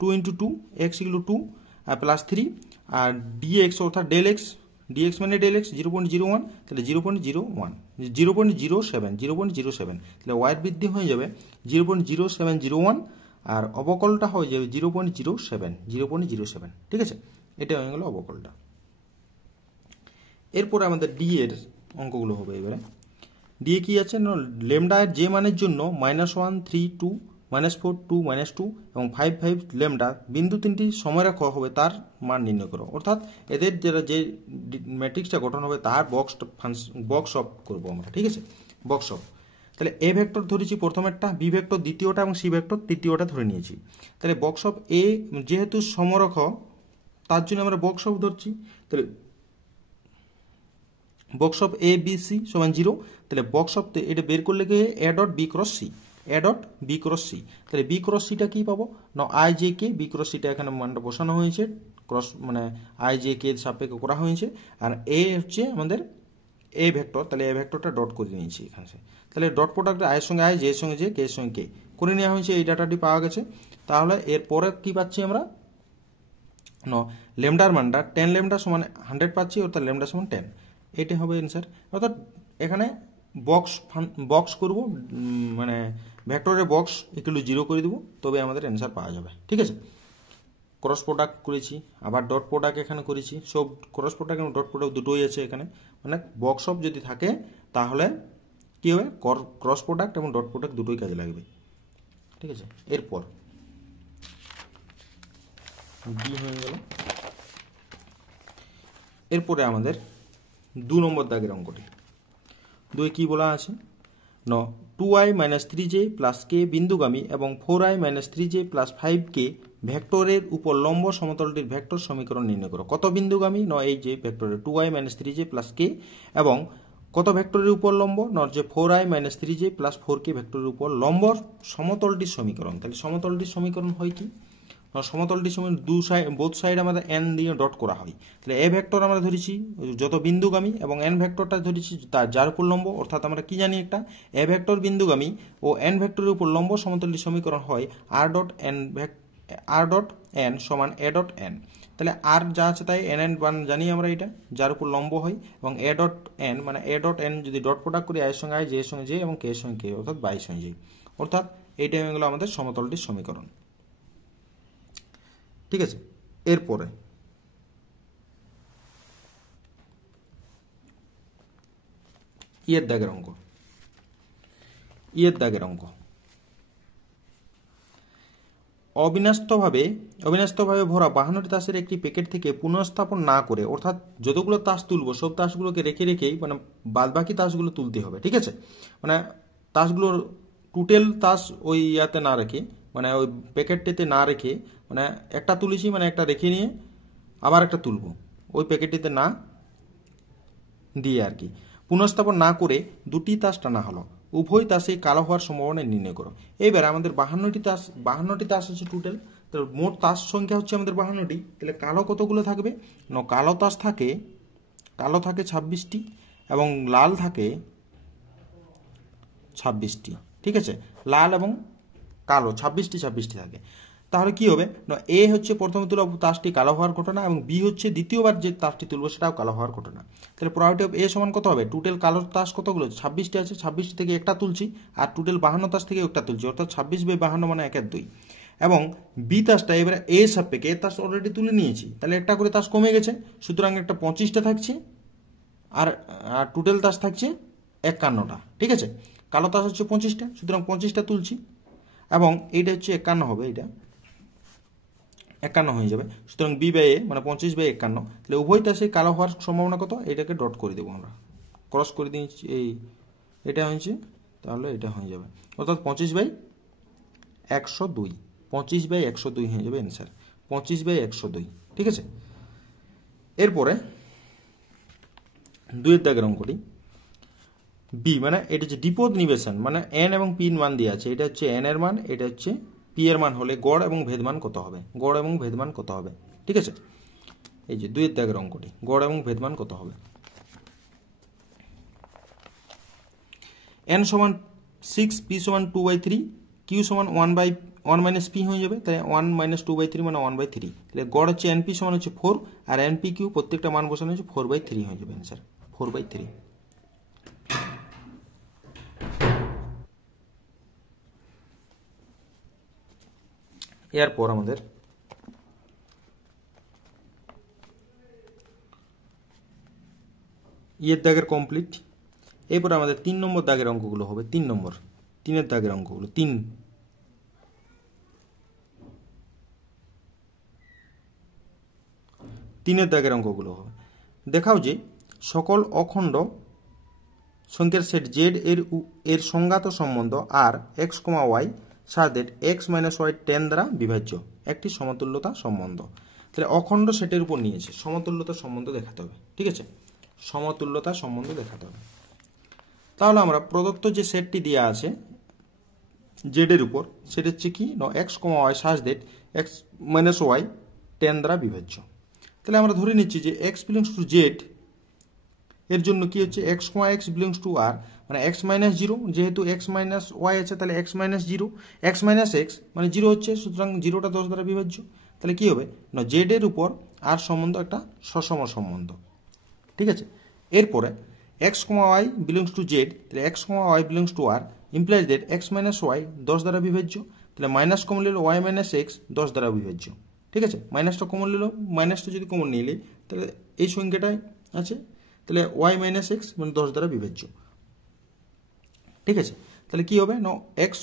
2 ইন্টু 2 x ইকুয়াল টু 2 আর প্লাস 3 আর dx অর্থাৎ ডেল এক্স, dx মানে ডেল এক্স 0.01, তাহলে 0.07, তাহলে y এর বৃদ্ধি হয়ে যাবে 0.0701 আর অবকলনটা হয়ে যাবে 0.07। ঠিক আছে, এটা হয়ে গেল অবকলনটা। এরপরে আমাদের ডি এর অঙ্কগুলো হবে। এবারে ডি এ কি আছে না লেমডা এর যে মানের জন্য -1 3 2 -4 2 -2 এবং 5 5 লেমডা বিন্দু তিনটি সময়রেখা হবে তার মান নির্ণয় করো, অর্থাৎ এদের যে ম্যাট্রিক্সটা গঠন হবে তার বক্স অফ করবো আমরা। ঠিক আছে, বক্স অফ, তাহলে এ ভেক্টর ধরেছি প্রথমেরটা, বি ভেক্টর দ্বিতীয়টা এবং সি ভেক্টর তৃতীয়টা ধরে নিয়েছি। তাহলে বক্স অফ এ যেহেতু সমরেখ তার জন্য আমরা বক্স অফ ধরছি, তাহলে box of A B C সমান 0, তাহলে বক্স অফ এটা বের করলে গিয়ে A dot B cross C, A dot B cross C, তাহলে বি ক্রস সিটা কি পাবো না I J K, B cross সিটা এখানে মানটা বসানো হয়েছে, ক্রস মানে আই জে কে সাপেক্ষে করা হয়েছে, আর এ হচ্ছে আমাদের এ ভেক্টর, তাহলে এ ভেক্টরটা ডট করে নিয়েছি এখানে। তাহলে ডট প্রোডাক্ট আয়ের সঙ্গে আই, জে এর সঙ্গে জে, কে এর সঙ্গে কে করে নেওয়া হয়েছে, এই ডাটাটি পাওয়া গেছে। তাহলে এরপরে কি পাচ্ছি আমরা না লেমডার মানটা 10 লেমডা সমান 100 পাচ্ছি, অর্থাৎ লেমডা সমান 10, এটি হবে অ্যান্সার। অর্থাৎ এখানে বক্স করব মানে ভেক্টরের বক্স ইকুয়াল টু 0 করে দেব, তবে আমাদের অ্যান্সার পাওয়া যাবে। ঠিক আছে, ক্রস প্রোডাক্ট করেছি, আবার ডট প্রোডাক্ট এখানে করেছি, সব ক্রস প্রোডাক্ট এবং ডট প্রোডাক্ট দুটোই আছে এখানে, মানে বক্স অফ যদি থাকে তাহলে কি হবে ক্রস প্রোডাক্ট এবং ডট প্রোডাক্ট দুটোই কাজে লাগবে। ঠিক আছে, এরপর ডি হয়ে গেল। এরপরে আমাদের 2 নম্বর দাগের অঙ্কটি। 2 কি বলা আছে ন 2i - 3j প্লাস কে বিন্দুগামী এবং 4i - 3j প্লাস 5k ভেক্টরের উপর লম্ব সমতলটির ভেক্টর সমীকরণ নির্ণয় করো। কত বিন্দুগামী ন এই যে ভেক্টরের 2i - 3j প্লাস k এবং কত ভেক্টরের উপর লম্ব ন যে 4i - 3j প্লাস 4k ভেক্টরের উপর লম্ব সমতলটির সমীকরণ। তাহলে সমতলটির সমীকরণ হয় কি, সমতলটির সময় বোথ সাইড আমাদের এন দিয়ে ডট করা হয়। তাহলে এ ভেক্টর আমরা ধরেছি যত বিন্দুগামী এবং এন ভেক্টরটা ধরেছি যার উপর লম্ব, অর্থাৎ আমরা কি জানি একটা এ ভেক্টর বিন্দুগামী ও এন ভেক্টরের উপর লম্ব সমতলটির সমীকরণ হয় আর ডট এন সমান এ ডট এন। তাহলে আর যা আছে তাই এন এন মান জানি আমরা এটা যার উপর লম্ব হয়, এবং এ ডট এন মানে এ ডট এন যদি ডট প্রোডাক্ট করি আয়ের সঙ্গে আই, জে এর সঙ্গে জে এবং কে এর সঙ্গে কে, অর্থাৎ 22 হয়ে যায়। অর্থাৎ এইটা হয়ে গেল আমাদের সমতলটির সমীকরণ। ঠিক আছে, এরপরে ইয়ের দাগের অঙ্ক, ইয়ের দাগের অঙ্ক। অবিন্যস্তভাবে ভরা 52টি তাসের একটি প্যাকেট থেকে পুনঃস্থাপন না করে, অর্থাৎ যতগুলো তাস তুলবো সব তাসগুলোকে রেখে রেখেই মানে বাদ বাকি তাসগুলো তুলতে হবে, ঠিক আছে। মানে তাসগুলোর টোটাল তাস ওই ইয়াতে না রেখে, মানে ওই প্যাকেটটিতে না রেখে, মানে একটা তুলেছি মানে একটা রেখে নিয়ে আবার একটা তুলবো, ওই প্যাকেটটিতে না দিয়ে আর কি। পুনঃস্থাপন না করে দুটি তাস টানা হলো, উভয় তাসে কালো হওয়ার সম্ভাবনা নির্ণয় করো। এবার আমাদের 52টি তাস হচ্ছে টোটাল, তো মোট তাস সংখ্যা হচ্ছে আমাদের 52টি। তাহলে কালো কতগুলো থাকবে? কালো তাস থাকে 26টি এবং লাল থাকে 26টি, ঠিক আছে। লাল এবং কালো 26টি থাকে। তাহলে কি হবে না, এ হচ্ছে প্রথমে তোলা তাসটি কালো হওয়ার ঘটনা এবং বি হচ্ছে দ্বিতীয়বার যে তাসটি তুলবো সেটাও কালো হওয়ার ঘটনা। তাহলে প্রবাবিলিটি অফ এ সমান কত হবে? টোটাল কালো তাস কতগুলো? 26টি আছে, 26টি থেকে একটা তুলছি, আর টোটাল 52 তাস থেকে একটা তুলছি, অর্থাৎ 26/52 মানে 1/2। এবং বি তাসটা এবারে এ সাপেক্ষে, এ তাস অলরেডি তুলে নিয়েছি, তাহলে একটা করে তাস কমে গেছে, সুতরাং একটা 25টা থাকছে আর টোটাল তাস থাকছে 51টা, ঠিক আছে। কালো তাস হচ্ছে 25টা, সুতরাং 25টা তুলছি এবং এইটা হচ্ছে 51 হবে, এটা 51 হয়ে যাবে। সুতরাং বি/এ মানে 25/51। তাহলে উভয় তাসে কালো হওয়ার সম্ভাবনা কত? এটাকে ডট করে দেবো আমরা, ক্রস করে দিয়েছি, এটা হয়েছে, তাহলে এটা হয়ে যাবে, অর্থাৎ 25/102, 25/102 হয়ে যাবে অ্যান্সার, 25/102, ঠিক আছে। এরপরে 2 দাগের অঙ্কটি, বি মানে এটা হচ্ছে দ্বিপদ নিবেশন, মানে এন এবং পি মান দিয়ে আছে, এটা হচ্ছে এন এর মান, এটা হচ্ছে পি এর মান হলে গড় এবং ভেদমান কত হবে? গড় এবং ভেদমান কত হবে, ঠিক আছে। এই যে 2 দাগের অঙ্কটি, গড় এবং ভেদমান কত হবে? এন সমান 6, পি সমান 2/3, কিউ সমান 1 - পি হয়ে যাবে, তাই 1 - 2/3 মানে 1/3। তাহলে গড় হচ্ছে এনপি সমান হচ্ছে 4, আর এনপি কিউ প্রত্যেকটা মান বসানো হচ্ছে 4/3 হয়ে যাবে অ্যান্সার, 4/3। এরপর আমাদের ইয়ের দাগের কমপ্লিট। এরপর আমাদের 3 নম্বর দাগের অঙ্কগুলো হবে, 3 দাগের অঙ্কগুলো, 3 দাগের অঙ্কগুলো হবে। দেখাও যে সকল অখণ্ড সংখ্যার সেট জেড এর সংজ্ঞাত সম্বন্ধ আর এক্স, ওয়াই সাদের এক্স - ওয়াই 10 দ্বারা বিভাজ্য একটি সমতুল্যতা সম্বন্ধ। তাহলে অখণ্ড সেটের উপর নিয়েছে, সমতুল্যতা সম্বন্ধ দেখাতে হবে, ঠিক আছে, সমতুল্যতা সম্বন্ধ দেখাতে হবে। তাহলে আমরা প্রদত্ত যে সেটটি দেওয়া আছে জেড এর উপর, সেটা হচ্ছে কি না এক্স, ওয়াই সাদের এক্স - ওয়াই 10 দ্বারা বিভাজ্য। তাহলে আমরা ধরে নিচ্ছি যে এক্স বিলংস টু জেড এর জন্য কি হচ্ছে এক্স, এক্স বিলংস টু আর, মানে এক্স - 0, যেহেতু এক্স - ওয়াই আছে তাহলে এক্স - 0, এক্স - এক্স মানে 0 হচ্ছে, সুতরাং 0টা 10 দ্বারা বিভাজ্য। তাহলে কি হবে না জেড এর উপর আর সম্বন্ধ একটা সসম সম্বন্ধ, ঠিক আছে। এরপরে x, y belongs to z, তাহলে x, y belongs to R implies that x - y 10 দ্বারা বিভাজ্য। তাহলে মাইনাস কমন নিল ওয়াই - এক্স 10 দ্বারা বিভাজ্য, ঠিক আছে। মাইনাসটা কমন নিল, মাইনাসটা যদি কমন নিলে তাহলে এই সংখ্যাটাই আছে, তাহলে ওয়াই - এক্স মানে 10 দ্বারা বিভাজ্য, ঠিক আছে। তাহলে কি হবে না x,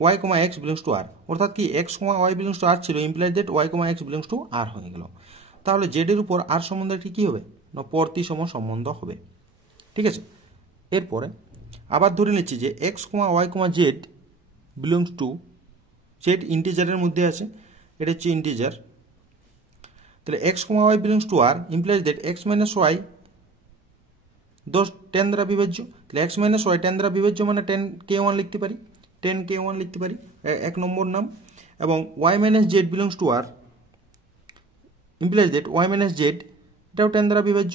y, x belongs to R, অর্থাৎ কি x, y belongs to R ছিল, implies that y, x belongs to R হয়ে গেল। তাহলে জেড এর উপর আর সম্বন্ধটি কি হবে না প্রতিসম সম্বন্ধ হবে, ঠিক আছে। এরপরে আবার ধরে নিচ্ছি যে x, y, z belongs to, z ইন্টিজারের মধ্যে আছে, এটা হচ্ছে ইন্টিজার। তাহলে x, y belongs to R implies that x - y 10 দ্বারা বিভাজ্য। তাহলে এক্স - ওয়াই 10 দ্বারা বিভাজ্য মানে 10k1 লিখতে পারি, 10k1 লিখতে পারি, 1 নম্বর নাম। এবং y - Z belongs to R implies that y - Z এটাও 10 দ্বারা বিভাজ্য।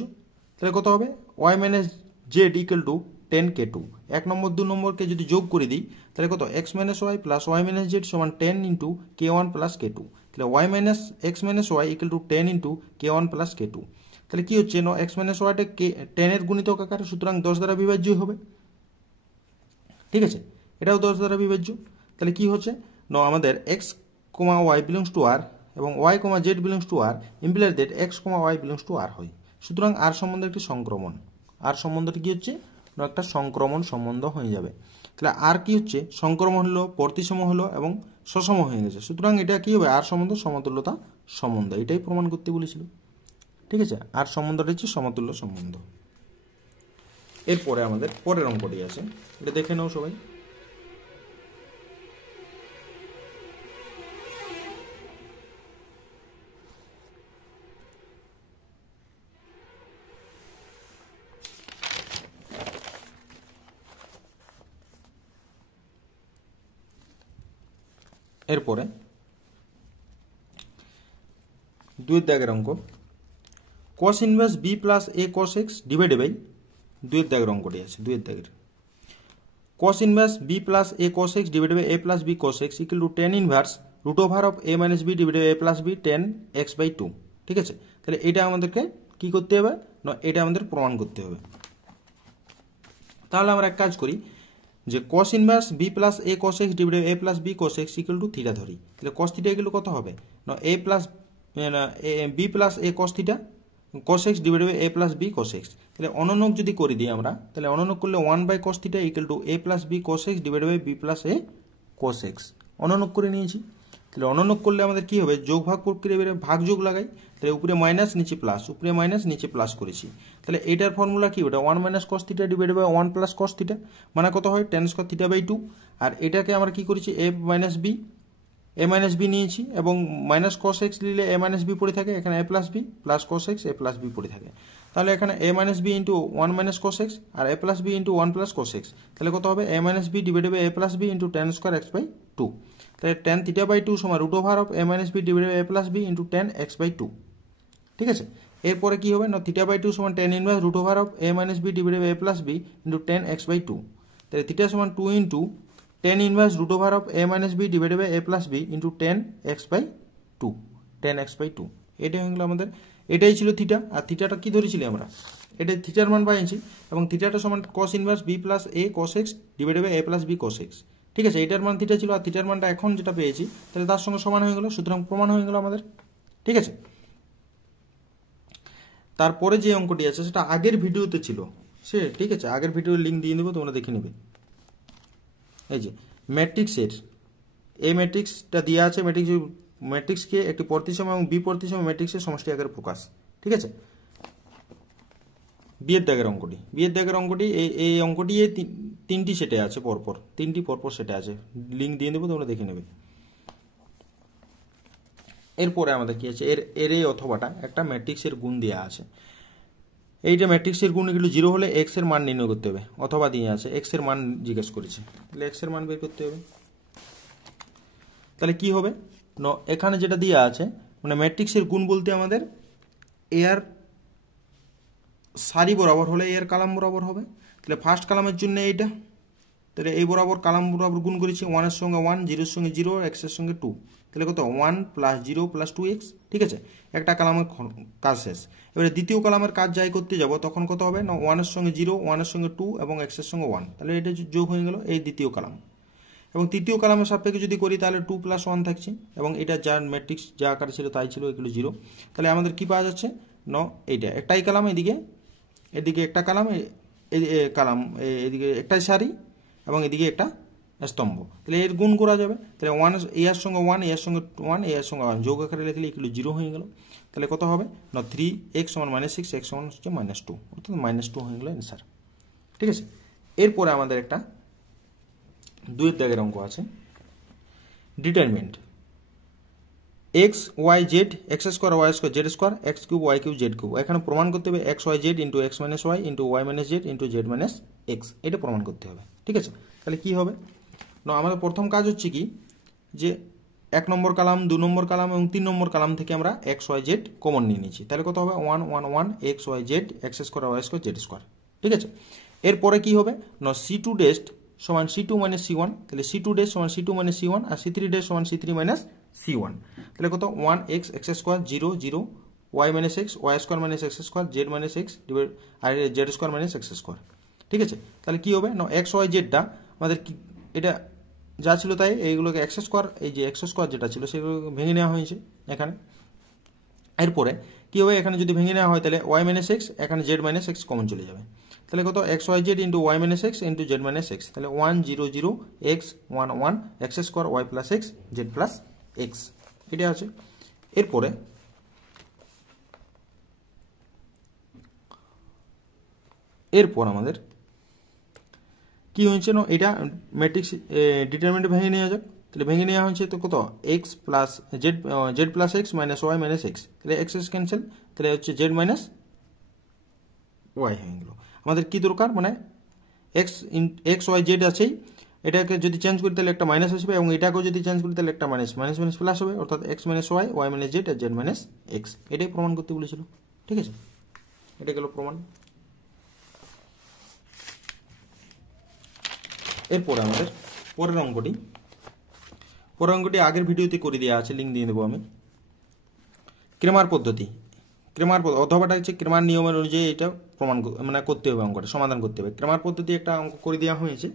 তাহলে কত হবে y - Z equal to 10k2। 1 নম্বর 2 নম্বরকে যদি যোগ করে দিই তাহলে কত x - y plus y - Z সমান 10 ইন্টু k1 প্লাস k2। তাহলে y - x - y equal to 10 into k1 plus k2। তাহলে কি হচ্ছে না এক্স - ওয়াইটা 10 এর গুণিতক আকারে, সুতরাং 10 দ্বারা বিভাজ্য হবে, ঠিক আছে। এটাও 10 দ্বারা বিভাজ্য। তাহলে কি হচ্ছে না আমাদের x, y belongs to R এবং y, z belongs to R implies that x, y belongs to R হয়। সুতরাং আর সম্বন্ধে একটি সংক্রমণ, আর সম্বন্ধটি কি হচ্ছে একটা সংক্রমণ সম্বন্ধ হয়ে যাবে। তাহলে আর কি হচ্ছে, সংক্রমণ হলো, প্রতিসম হলো এবং সসম হয়ে গেছে, সুতরাং এটা কি হবে, আর সম্বন্ধ সমতুল্যতা সম্বন্ধ, এটাই প্রমাণ করতে বলেছিল। ঠিক আছে, আর সম্বন্ধটা হচ্ছে সমতুল্য সম্বন্ধ। এরপরে আমাদের পরের অঙ্কটি আছে, এটা দেখে নাও সবাই। এরপরে 2 দাগের অঙ্ক, cos inverse b plus a cos x divided by 2 দাগের অঙ্কটি আছে, 2 দাগের cos inverse b plus a cos x divided by a plus b cos x equal to tan inverse root over of a minus b divided by a plus b tan x by 2। ঠিক আছে, তাহলে এটা আমাদেরকে কি করতে হবে না, এটা আমাদের প্রমাণ করতে হবে। তাহলে আমরা এক কাজ করি, যে cos inverse b plus a cos x divided by a plus b cos x equal to theta ধরি। তাহলে cos থিটা এগুলো কত হবে না, a plus b plus a cos theta cos x divided by a plus b cos x। তাহলে অননক যদি করে দিই আমরা, তাহলে অননক করলে 1 by cos theta equal to a plus b cos x divided by b plus a cos x অননক করে নিয়েছি। তাহলে অননক করলে আমাদের কি হবে, যোগ ভাগ প্রক্রিয়া বেড়ে ভাগ যোগ লাগাই, তাহলে উপরে মাইনাস নিচে প্লাস, উপরে মাইনাস নিচে প্লাস করেছি। তাহলে এটার ফর্মুলা কি, ওটা 1 minus cos theta divided by 1 plus cos theta, মানে কত হয় tan স্কয়ার থিটা বাই 2। আর এটাকে আমরা কি করেছি, a মাইনাস বি নিয়েছি, এবং মাইনাস cos x নিলে a মাইনাস বি পড়ে থাকে, এখানে a plus B plus cos x a plus B পড়ে থাকে। তাহলে এখানে a minus B into 1 minus cos x আর a plus B into 1 plus cos x, তাহলে কত হবে, a minus B divided by a plus B into tan square x by 2। তাহলে tan theta by 2 সমান root over of a minus B divided by a plus B into tan x by 2। ঠিক আছে, এরপরে কি হবে না, theta by 2 সমান tan inverse root over of a minus B divided by a plus B into tan x by 2। তাহলে theta সমান 2 into tan inverse root over of a minus B divided by a plus B into tan x by 2, tan x by 2। এটাই হয়ে গেল আমাদের, এটাই ছিল theta. আর থিটাটা কি ধরেছিলি আমরা, এটা থিটার মান পাইছি, এবং থিটাটা সমান cos inverse b plus a cos x divided by a plus b cos x। ঠিক আছে, এটার মান থিটা ছিল, আর থিটার মানটা এখন যেটা পেয়েছি তাহলে তার সঙ্গে সমান হয়ে গেল, সুতরাং প্রমাণ হয়ে গেল আমাদের। ঠিক আছে, তারপরে যে অঙ্কটি আছে সেটা আগের ভিডিওতে ছিল, সে ঠিক আছে, আগের ভিডিওর লিঙ্ক দিয়ে দেবো, তোমরা দেখে নেবে। এই যে ম্যাট্রিক্সের এই ম্যাট্রিক্সটা দেওয়া আছে, ম্যাট্রিক্সকে একটি প্রতিসম এবং বি প্রতিসম ম্যাট্রিক্সের সমষ্টি আকারে প্রকাশ। ঠিক আছে, বিয়ের দাগের অঙ্কটি এই অঙ্কটি তিনটি সেটে আছে, তিনটি পরপর সেটে আছে, লিঙ্ক দিয়ে দেবো, তোমরা দেখে নেবে। এরপরে আমাদের কি আছে, এর এই অথবাটা একটা ম্যাট্রিক্সের গুণ দেওয়া আছে। এইটা ম্যাট্রিক্সের গুণ এগুলো 0 হলে x এর মান নির্ণয় করতে হবে, অথবা দিয়ে আছে x এর মান জিজ্ঞেস করেছে, তাহলে x এর মান বের করতে হবে। তাহলে কি হবে, এখানে যেটা দেওয়া আছে, মানে ম্যাট্রিক্সের গুণ বলতে আমাদের এর সারি বরাবর হলে এর কালাম বরাবর হবে। তাহলে ফার্স্ট কালামের জন্য এইটা, তাহলে এই বরাবর কালাম বরাবর গুণ করেছি, 1 এর সঙ্গে 1, 0 এর সঙ্গে 0, x এর সঙ্গে 2, তাহলে কত 1 প্লাস 0 প্লাস 2x। ঠিক আছে, একটা কালামের কাজ শেষ। এবারে দ্বিতীয় কালামের কাজ যাই করতে যাব তখন কত হবে না, 1 এর সঙ্গে 0, 1 এর সঙ্গে 2 এবং x এর সঙ্গে 1, তাহলে এটা যোগ হয়ে গেল এই দ্বিতীয় কালাম। এবং তৃতীয় কালামের সাপেক্ষে যদি করি তাহলে 2 প্লাস 1 থাকছে, এবং এটা যার ম্যাট্রিক্স যা আকারে ছিল তাই ছিল, এগুলো 0। তাহলে আমাদের কি পাওয়া যাচ্ছে, এইটা একটাই কালাম, এদিকে একটা কালাম, কালাম এদিকে একটাই সারি, এবং এদিকে একটা স্তম্ভ। তাহলে এর গুণ করা যাবে, তাহলে 1 এর সঙ্গে 1, এর সঙ্গে 1, এর সঙ্গে 1 যোগ আকারে লিখলে এগুলো 0 হয়ে গেল। তাহলে কত হবে না, 3x সমান -6, x সমান হচ্ছে -2, অর্থাৎ -2 হয়ে গেল অ্যান্সার। ঠিক আছে, এরপরে আমাদের একটা 2 দাগের অঙ্ক আছে, determinant x y z x square y square z square x cube y cube z cube. এখানে প্রমাণ করতে হবে x y z into x minus y into y minus z into z minus x, এটা প্রমাণ করতে হবে। ঠিক আছে, তাহলে কি হবে না, আমাদের প্রথম কাজ হচ্ছে কি, যে 1 নম্বর কালাম, 2 নম্বর কালাম এবং 3 নম্বর কালাম থেকে আমরা x y z কমন নিয়ে নিয়েছি। তাহলে কত হবে 1 1 1 x y z x square y square z square. ঠিক আছে, এরপরে কি হবে না, c2 ডেস্ট সমান c2 মাইনাস c1, তাহলে c2 ডেস্ট সমান c2 মাইনাস c1, আর c3 ডেস্ট সমান c3 মাইনাস c1। তাহলে কত 1x x square 0 0 y minus x y square minus x square z minus x আর z square minus x square. ঠিক আছে, তাহলে কি হবে না, x y zটা আমাদের এটা যা ছিল তাই, এইগুলোকে x স্কয়ার, এই যে x স্কয়ার যেটা ছিল সেগুলো ভেঙে নেওয়া হয়েছে এখানে। এরপরে কি হবে, এখানে যদি ভেঙে নেওয়া হয় তাহলে y মাইনাস x, এখানে z মাইনাস x কমন চলে যাবে। তাহলে কত x y Z into y minus x into Z minus x, তাহলে 1 0 0 x 1 1 x square y plus x Z plus x, এটা আছে। এরপরে আমাদের কি হয়েছে না, এটা ম্যাট্রিক্স ডিটারমিনেন্ট ভেঙে নেওয়া যাক। তাহলে ভেঙে নেওয়া হয়েছে তো কত x plus Z plus x minus y minus x, তাহলে এক্স এক্স ক্যান্সেল, তাহলে হচ্ছে জেড মাইনাস ওয়াই হয়ে গেল। আমাদের কি দরকার, মানে এক্স ওয়াই জেড আছেই, এটাকে যদি চেঞ্জ করি তাহলে একটা মাইনাস আসবে, এবং এটাকেও যদি চেঞ্জ করি তাহলে একটা মাইনাস মাইনাস মাইনাস প্লাস হবে, অর্থাৎ x minus y y minus z আর জেড মাইনাস এক্স, এটাই প্রমাণ করতে বলেছিল। ঠিক আছে, এটা গেল প্রমাণ। এরপরে আমাদের পরের অঙ্কটি আগের ভিডিওতে করে দেওয়া আছে, লিঙ্ক দিয়ে দেবো আমি। ক্রেমার পদ্ধতি অথবাটা হচ্ছে ক্রেমার নিয়মের অনুযায়ী এটা প্রমাণ মানে করতে হবে, অঙ্কটা সমাধান করতে হবে। ক্রেমার পদ্ধতি একটা অঙ্ক করে দেওয়া হয়েছে,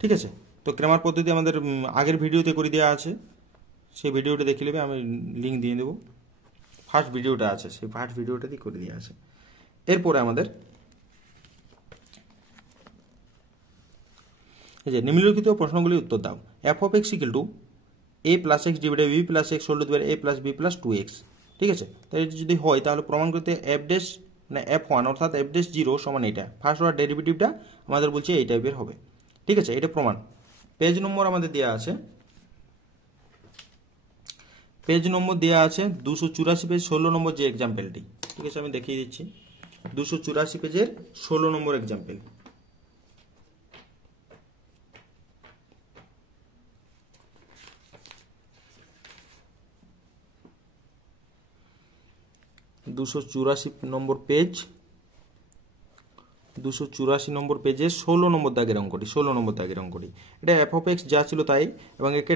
ঠিক আছে। তো ক্রেমার পদ্ধতি আমাদের আগের ভিডিওতে করে দেওয়া আছে, সেই ভিডিওটা দেখে নেবে, আমি লিঙ্ক দিয়ে দেবো। ফার্স্ট ভিডিওটা আছে, সেই ফার্স্ট ভিডিওটাতেই করে দেওয়া আছে। এরপরে আমাদের এই যে নিম্নলিখিত প্রশ্নগুলির উত্তর দাও। F of x equal to A plus x divided B plus x whole to the power A plus B plus 2x, ঠিক আছে। তাই যদি হয় তাহলে প্রমাণ করতে এফ ড্যাশ মানে f1 অর্থাৎ এফ ড্যাশ 0 সমান এটা, ফার্স্ট অর্ডার ডেরিভেটিভটা আমাদের বলছে এই টাইপের হবে, ঠিক আছে। এটা প্রমাণ। পেজ নম্বর আমাদের দেওয়া আছে, 284 পেজ 16 নম্বর যে এক্সাম্পলটি, ঠিক আছে, আমি দেখিয়ে দিচ্ছি। 284 পেজের 16 নম্বর এক্সাম্পল। নম্বর পেজ, 284 নম্বর পেজে 16 নম্বর দাগের অঙ্কটি। এটা এফ অফ এক্স যা ছিল তাই, এবং একে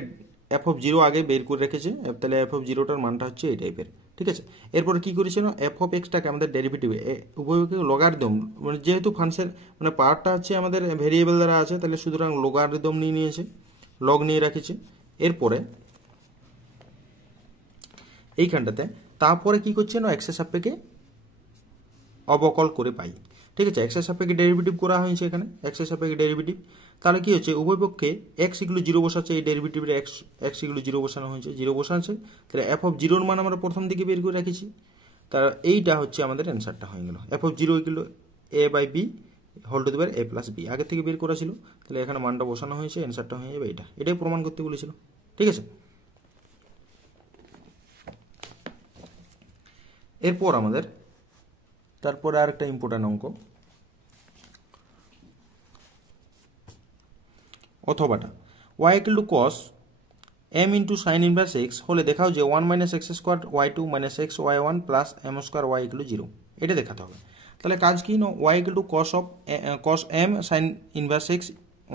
এফ অফ 0 আগে বের করে রেখেছে, তাহলে এফ অফ 0টার মানটা হচ্ছে এই টাইপের, ঠিক আছে। এরপরে কি করেছে না, এফ অফ এক্সটাকে আমাদের ডেরিভেটিভ উভয়কে লগারিদম, মানে যেহেতু ফাংশন মানে পার্টটা হচ্ছে আমাদের ভেরিয়েবল দ্বারা আছে, তাহলে সুতরাং লগারিদম নিয়ে নিয়েছে, লগ নিয়ে রেখেছে। এরপরে এইখানটাতে তারপরে কি করছে না, এক্সের সাপেক্ষে অবকল করে পাই, ঠিক আছে। এক্সের সাপেক্ষে ডেরিভেটিভ করা হয়েছে এখানে, এক্সের সাপেক্ষে ডেরিভেটিভ, তাহলে কি হচ্ছে উভয় পক্ষে এক্স ইকুয়াল 0 বসাচ্ছে, এই ডেরিভেটিভের এক্স ইকুয়াল 0 বসানো হয়েছে, 0 বসাচ্ছে, তাহলে এফ অফ 0 এর মান আমরা প্রথম দিকে বের করে রেখেছি, তার এইটা হচ্ছে আমাদের অ্যান্সারটা হয়ে গেল। F of 0 equal A by B whole to the power A plus B, আগে থেকে বের করা ছিল, তাহলে এখানে মানটা বসানো হয়েছে, অ্যান্সারটা হয়ে যাবে এটা, এটাই প্রমাণ করতে বলেছিল, ঠিক আছে। এরপর আমাদের তারপরে আরেকটা ইম্পর্টেন্ট অঙ্ক, অথবাটা y equal to cos m into sine inverse x হলে দেখাও যে 1 minus x square y two minus x y one plus M square y equal to 0, এটা দেখাতে হবে। তাহলে কাজ কি না, y equal to cos m sine inverse x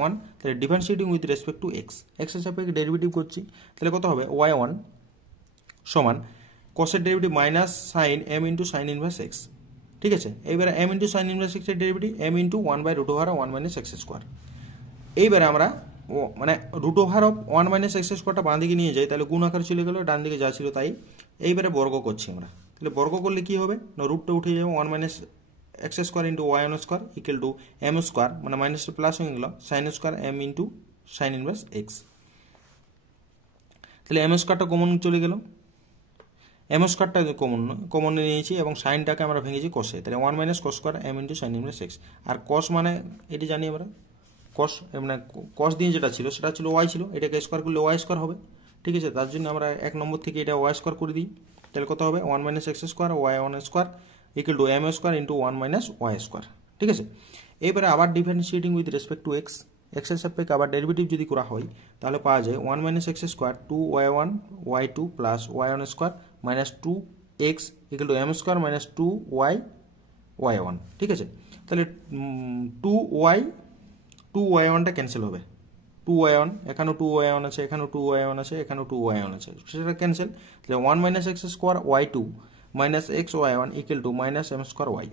1, তাহলে differentiating with respect to x, এক্সের সাপেক্ষে ডেরিভেটিভ করছি, তাহলে কত হবে y1 সমান cos-এর derivative minus sine m into sine inverse x, ঠিক আছে। এইবারে m ইন্টু সাইন ইনভার্স এক্সের derivative m into 1/√1 minus x square. এইবারে আমরা মানে √1 মাইনাস এক্স স্কোয়ারটা বাঁ দিকে নিয়ে যাই, তাহলে গুণ আকার চলে গেল, ডান দিকে যা ছিল তাই। এইবারে বর্গ করছি আমরা, তাহলে বর্গ করলে কি হবে না, রুটটা উঠে যাবে, 1 minus x square into y square equal to M square, মানে মাইনাসটা প্লাস হয়ে গেল, sine square M into sine inverse x, তাহলে এম স্কোয়ারটা কমন চলে গেল, এম স্কোয়ারটা কমন নিয়েছি, এবং সাইনটাকে আমরা ভেঙেছি কষে, তাহলে 1 minus cos square M into sine inverse x. আর কস মানে এটি জানি আমরা, কস মানে কস দিয়ে যেটা ছিল সেটা ছিল ওয়াই ছিল, এটাকে স্কোয়ার করলে ওয়াই স্কোয়ার হবে, ঠিক আছে। তার জন্য আমরা 1 নম্বর থেকে এটা ওয়াই স্কোয়ার করে দিই, তাহলে কত হবে 1 minus x square y one square equal to M square into 1 minus y square, ঠিক আছে। এবারে আবার differentiating with respect to x, এক্সের সাপেক্ষে আবার ডেরিভেটিভ যদি করা হয় তাহলে পাওয়া যায় 1 minus x square 2y1 y2 plus y1 square minus 2x equal to M square minus 2y y1, ঠিক আছে। তাহলে 2y1টা ক্যান্সেল হবে, 2y1 এখানেও 2y1 আছে, এখানেও 2y1 আছে, এখানেও 2y1 আছে, সেটা ক্যান্সেল, তাহলে 1 minus x square y2 minus x y1 equal to minus M square y,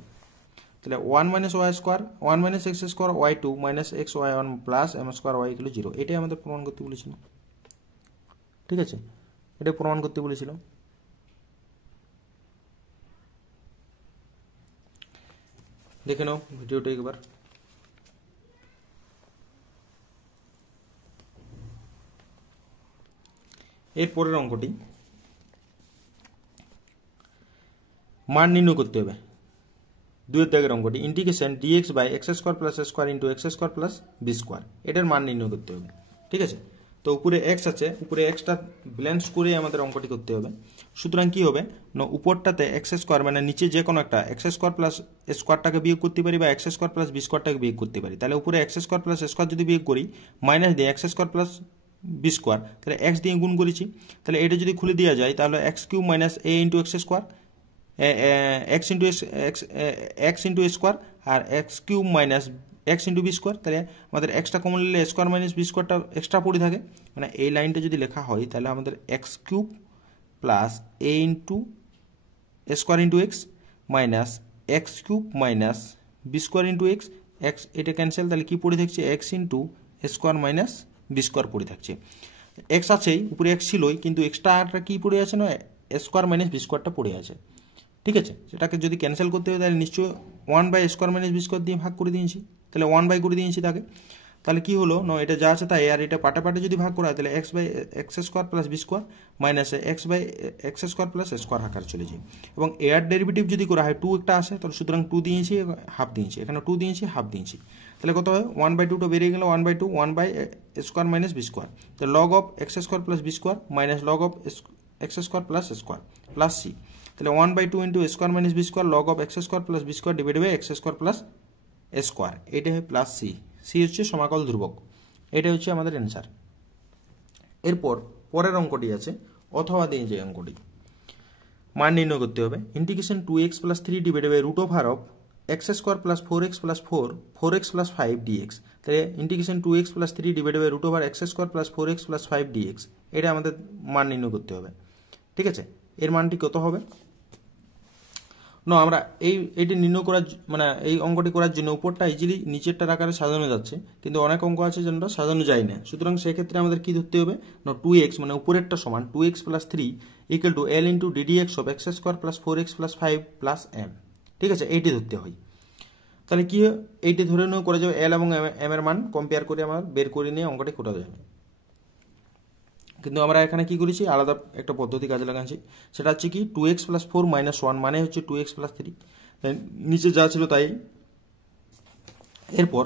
তাহলে 1 minus y square 1 minus x square y2 minus x y1 plus M square y equal to 0, এটাই আমাদের প্রমাণ করতে বলেছিল, ঠিক আছে, এটা প্রমাণ করতে বলেছিল। দেখে নাও ভিডিওটা একবার। এরপরের অঙ্কটি মান নির্ণয় করতে হবে। 2 দাগের অঙ্কটি integration dx by x square plus square into x square plus B square, এটার মান নির্ণয় করতে হবে। ঠিক আছে, তো উপরে এক্স আছে, উপরে এক্সটা ব্যালেন্স করে আমাদের অঙ্কটি করতে হবে। সুতরাং কি হবে না, উপরটাতে এক্স স্কোয়ার মানে নিচে যে কোনো একটা এক্স স্কোয়ার প্লাস স্কোয়ারটাকে বিয়োগ করতে পারি বা এক্স স্কোয়ার প্লাস বি স্কোয়ারটাকে বিয়োগ করতে পারি। তাহলে উপরে এক্স স্কোয়ার প্লাস স্কোয়ার যদি বিয়োগ করি, মাইনাস দিয়ে x square plus B square, তাহলে এক্স দিয়ে গুণ করেছি, তাহলে এটা যদি খুলে দেওয়া যায় তাহলে x cube minus a into x square, x into x into square, আর x cube minus x into b square, তাহলে আমাদের এক্সটা কমন নিলে স্কোয়ার মাইনাস বি স্কোয়ারটা এক্সট্রা পড়ে থাকে। মানে এই লাইনটা যদি লেখা হয় তাহলে আমাদের x cube plus a into square into x minus x cube minus B square into x, x এটা ক্যান্সেল, তাহলে কি পড়ে থাকছে x into square minus B square পড়ে থাকছে। এক্স আছেই, উপরে এক্স ছিলই, কিন্তু এক্সট্রাটা কি পড়ে আছে না, স্কোয়ার মাইনাস বি স্কোয়ারটা পড়ে আছে। ঠিক আছে, সেটাকে যদি ক্যান্সেল করতে হয় তাহলে নিশ্চয়ই 1/স্কোয়ার মাইনাস বি স্কোয়ার দিয়ে ভাগ করে দিয়েছি, তাহলে 1/, করে দিয়েছি তাকে। তাহলে কি হলো না, এটা যা আছে তাই, আর এটা পাটে পাটে যদি ভাগ করা হয় তাহলে x by x square plus B square মাইনাসে x by x square plus square আকার চলে যায়। এবং এর ডেরিভেটিভ যদি করা হয় 2 একটা আসে, তাহলে সুতরাং 2 দিয়েছি, হাফ দিয়েছি, এখানে 2 দিয়েছি, হাফ দিয়েছি, তাহলে কত হয় 1/2টা বেরিয়ে গেল, 1/2 1/স্কোয়ার মাইনাস বি স্কোয়ার, তো log of x square plus B square minus log of x square plus C, তাহলে 1/2 into square minus B square log of x square plus B square divide by x square plus square, এটা হয় plus C. C হচ্ছে সমাকল ধ্রুবক, এটা হচ্ছে আমাদের answer. এরপর পরের অঙ্কটি আছে অথবা দিয়ে যে অঙ্কটি মান নির্ণয় করতে হবে। Integration 2x plus 3 divide by root over of x square plus 4x plus 4x plus 5 dx, তাহলে integration 2x plus 3 divide by root over x square plus 4x plus 5 dx, এটা আমাদের মান নির্ণয় করতে হবে। ঠিক আছে, এর মানটি কত হবে না, আমরা এইটি নির্ণয় করার মানে এই অঙ্কটি করার জন্য উপরটা ইজিলি নিচেরটার আকারে সাজানো যাচ্ছে, কিন্তু অনেক অঙ্ক আছে যেটা সাজানো যায় না। সুতরাং সেক্ষেত্রে আমাদের কি ধরতে হবে না, 2x মানে উপরেরটা সমান 2x plus 3 equal to l into d d x of x square plus 4x plus 5 plus m. ঠিক আছে, এইটি ধরতে হয়। তাহলে কি এইটি ধরে নিয়ে করা যাবে, এল এবং এম এর মান কম্পেয়ার করে আমার বের করে নিয়ে অঙ্কটি করা যাবে। কিন্তু আমরা এখানে কি করেছি, আলাদা একটা পদ্ধতি কাজে লাগাচ্ছি, সেটা হচ্ছে কি 2x প্লাস 4 মাইনাস 1 মানে হচ্ছে 2x প্লাস 3, নিচে যা ছিল তাই। এরপর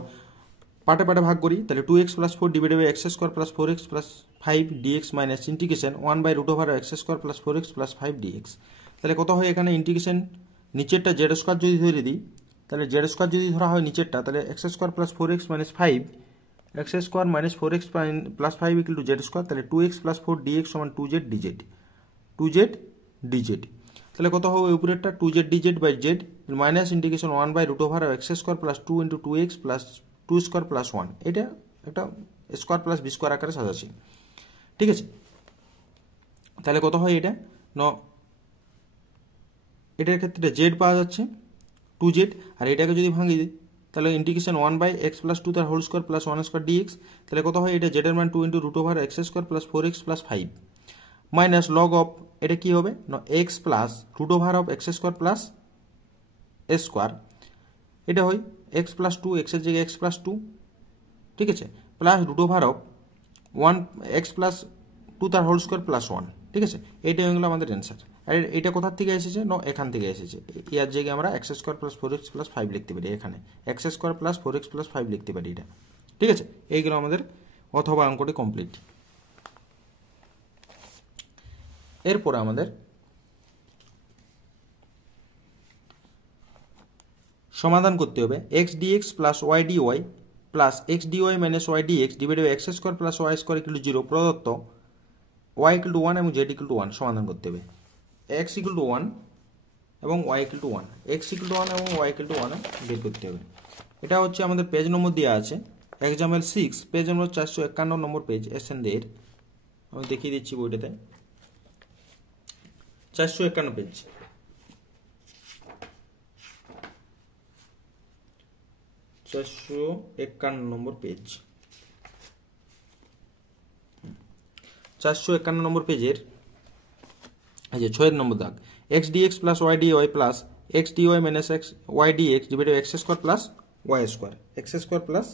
পাটে পাটে ভাগ করি, তাহলে 2x plus 4 divide by x square plus 4x plus 5 dx minus integration 1/রুট over x square plus 4x plus 5 dx, তাহলে কত হয় এখানে ইন্টিগ্রেশন নিচেরটা জেড স্কোয়ার যদি ধরে দিই, তাহলে জেড স্কোয়ার যদি ধরা হয় নিচেরটা, তাহলে x square plus 4x minus 5 x square minus 4x plus 5 equal to Z square, তাহলে 2x প্লাস 4 ডিএক্স সমান 2z ডিজেড, তাহলে কত হবে উপরেরটা 2z dz by z minus integration 1/রুট over x square plus 2 into 2x plus 2 square plus 1, এটা একটা square plus B square আকারে সাজাচ্ছি। ঠিক আছে, তাহলে কত হয় এটা এটার ক্ষেত্রে জেড পাওয়া যাচ্ছে 2z, আর এটাকে যদি ভাঙি দিই তাহলে ইন্টিগ্রেশন 1/x প্লাস 2 তার whole square plus 1 square d x, তাহলে কত হয় এটা জেড এর মান 2 into root over x square plus 4x plus 5 minus log of এটা কি হবে না x plus root over of x square plus square, এটা হয় এক্স প্লাস 2, এক্সের জায়গায় এক্স প্লাস 2, ঠিক আছে, plus root over of 1x plus 2 তার হোল স্কোয়ার প্লাস 1। ঠিক আছে, এইটা হয়ে গেল আমাদের অ্যান্সার। আর এটা কোথার থেকে এসেছে না, এখান থেকে এসেছে। এর জায়গায় আমরা x square plus 4x plus 5 লিখতে পারি, এখানে x square plus 4x plus 5 লিখতে পারি এটা। ঠিক আছে, এইগুলো আমাদের অথবা অঙ্কটি কমপ্লিট। এরপরে আমাদের সমাধান করতে হবে x dx plus y d y plus x d y minus y d x divide by x square plus y square equal to 0 প্রদত্ত ওয়াই ইকুয়াল টু 1 এবং জেড ইকুয়াল টু 1 সমাধান করতে হবে। এক্স ইকুয়াল টু 1 এবং y equal to 1, x equal to 1 এবং y equal to 1 বের করতে হবে। এটা হচ্ছে আমাদের পেজ নম্বর দেওয়া আছে, এক্সাম্পল 6 পেজ নম্বর 451 নম্বর পেজ এসএনদের, আমি দেখিয়ে দিচ্ছি বইটাতে 451 পেজ। নম্বর পেজ 451 নম্বর পেজের এই যে 6 নম্বর দাগ, x dx plus y d y plus x d y minus x y d x divided x square plus y square, x square plus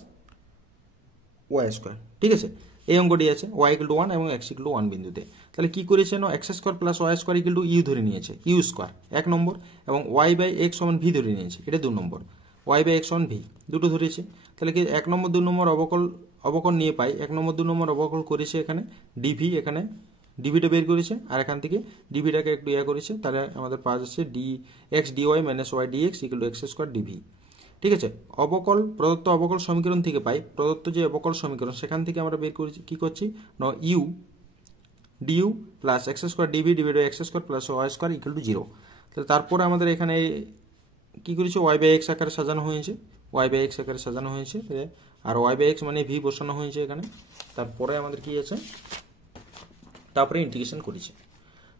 y square. ঠিক আছে, এই অঙ্কটি আছে ওয়াই ইকুয়াল টু 1 এবং এক্স ইকুয়াল টু 1 বিন্দুতে। তাহলে কি করেছে না, x square plus y square equal to u ধরে নিয়েছে, ইউ স্কোয়ার 1 নম্বর, এবং ওয়াই বাই এক্স সমান ভি ধরে নিয়েছে, এটা 2 নম্বর, ওয়াই বাই এক্স সমান ভি দুটো ধরেছে। তাহলে কি 1 নম্বর 2 নম্বর অবকল নিয়ে পাই, 1 নম্বর 2 নম্বর অবকল করেছে এখানে ডিভি, এখানে ডিভিটা বের করেছে, আর এখান থেকে ডিভিটাকে একটু করেছে, তাহলে আমাদের পাওয়া যাচ্ছে d x d y minus y d x equal to x square d v. ঠিক আছে, অবকল প্রদত্ত অবকল সমীকরণ থেকে পাই, প্রদত্ত যে অবকল সমীকরণ সেখান থেকে আমরা বের করেছি কি করছি না, u d u plus x square d v divided x square plus y square equal to 0। তাহলে তারপরে আমাদের এখানে কি করেছে, ওয়াই বাই এক্স আকারে সাজানো হয়েছে, ওয়াই বাই এক্স আকারে সাজানো হয়েছে, আর ওয়াই বাই এক্স মানে ভি বসানো হয়েছে এখানে। তারপরে আমাদের কি আছে, তারপরে ইন্টিগ্রেশন করেছে,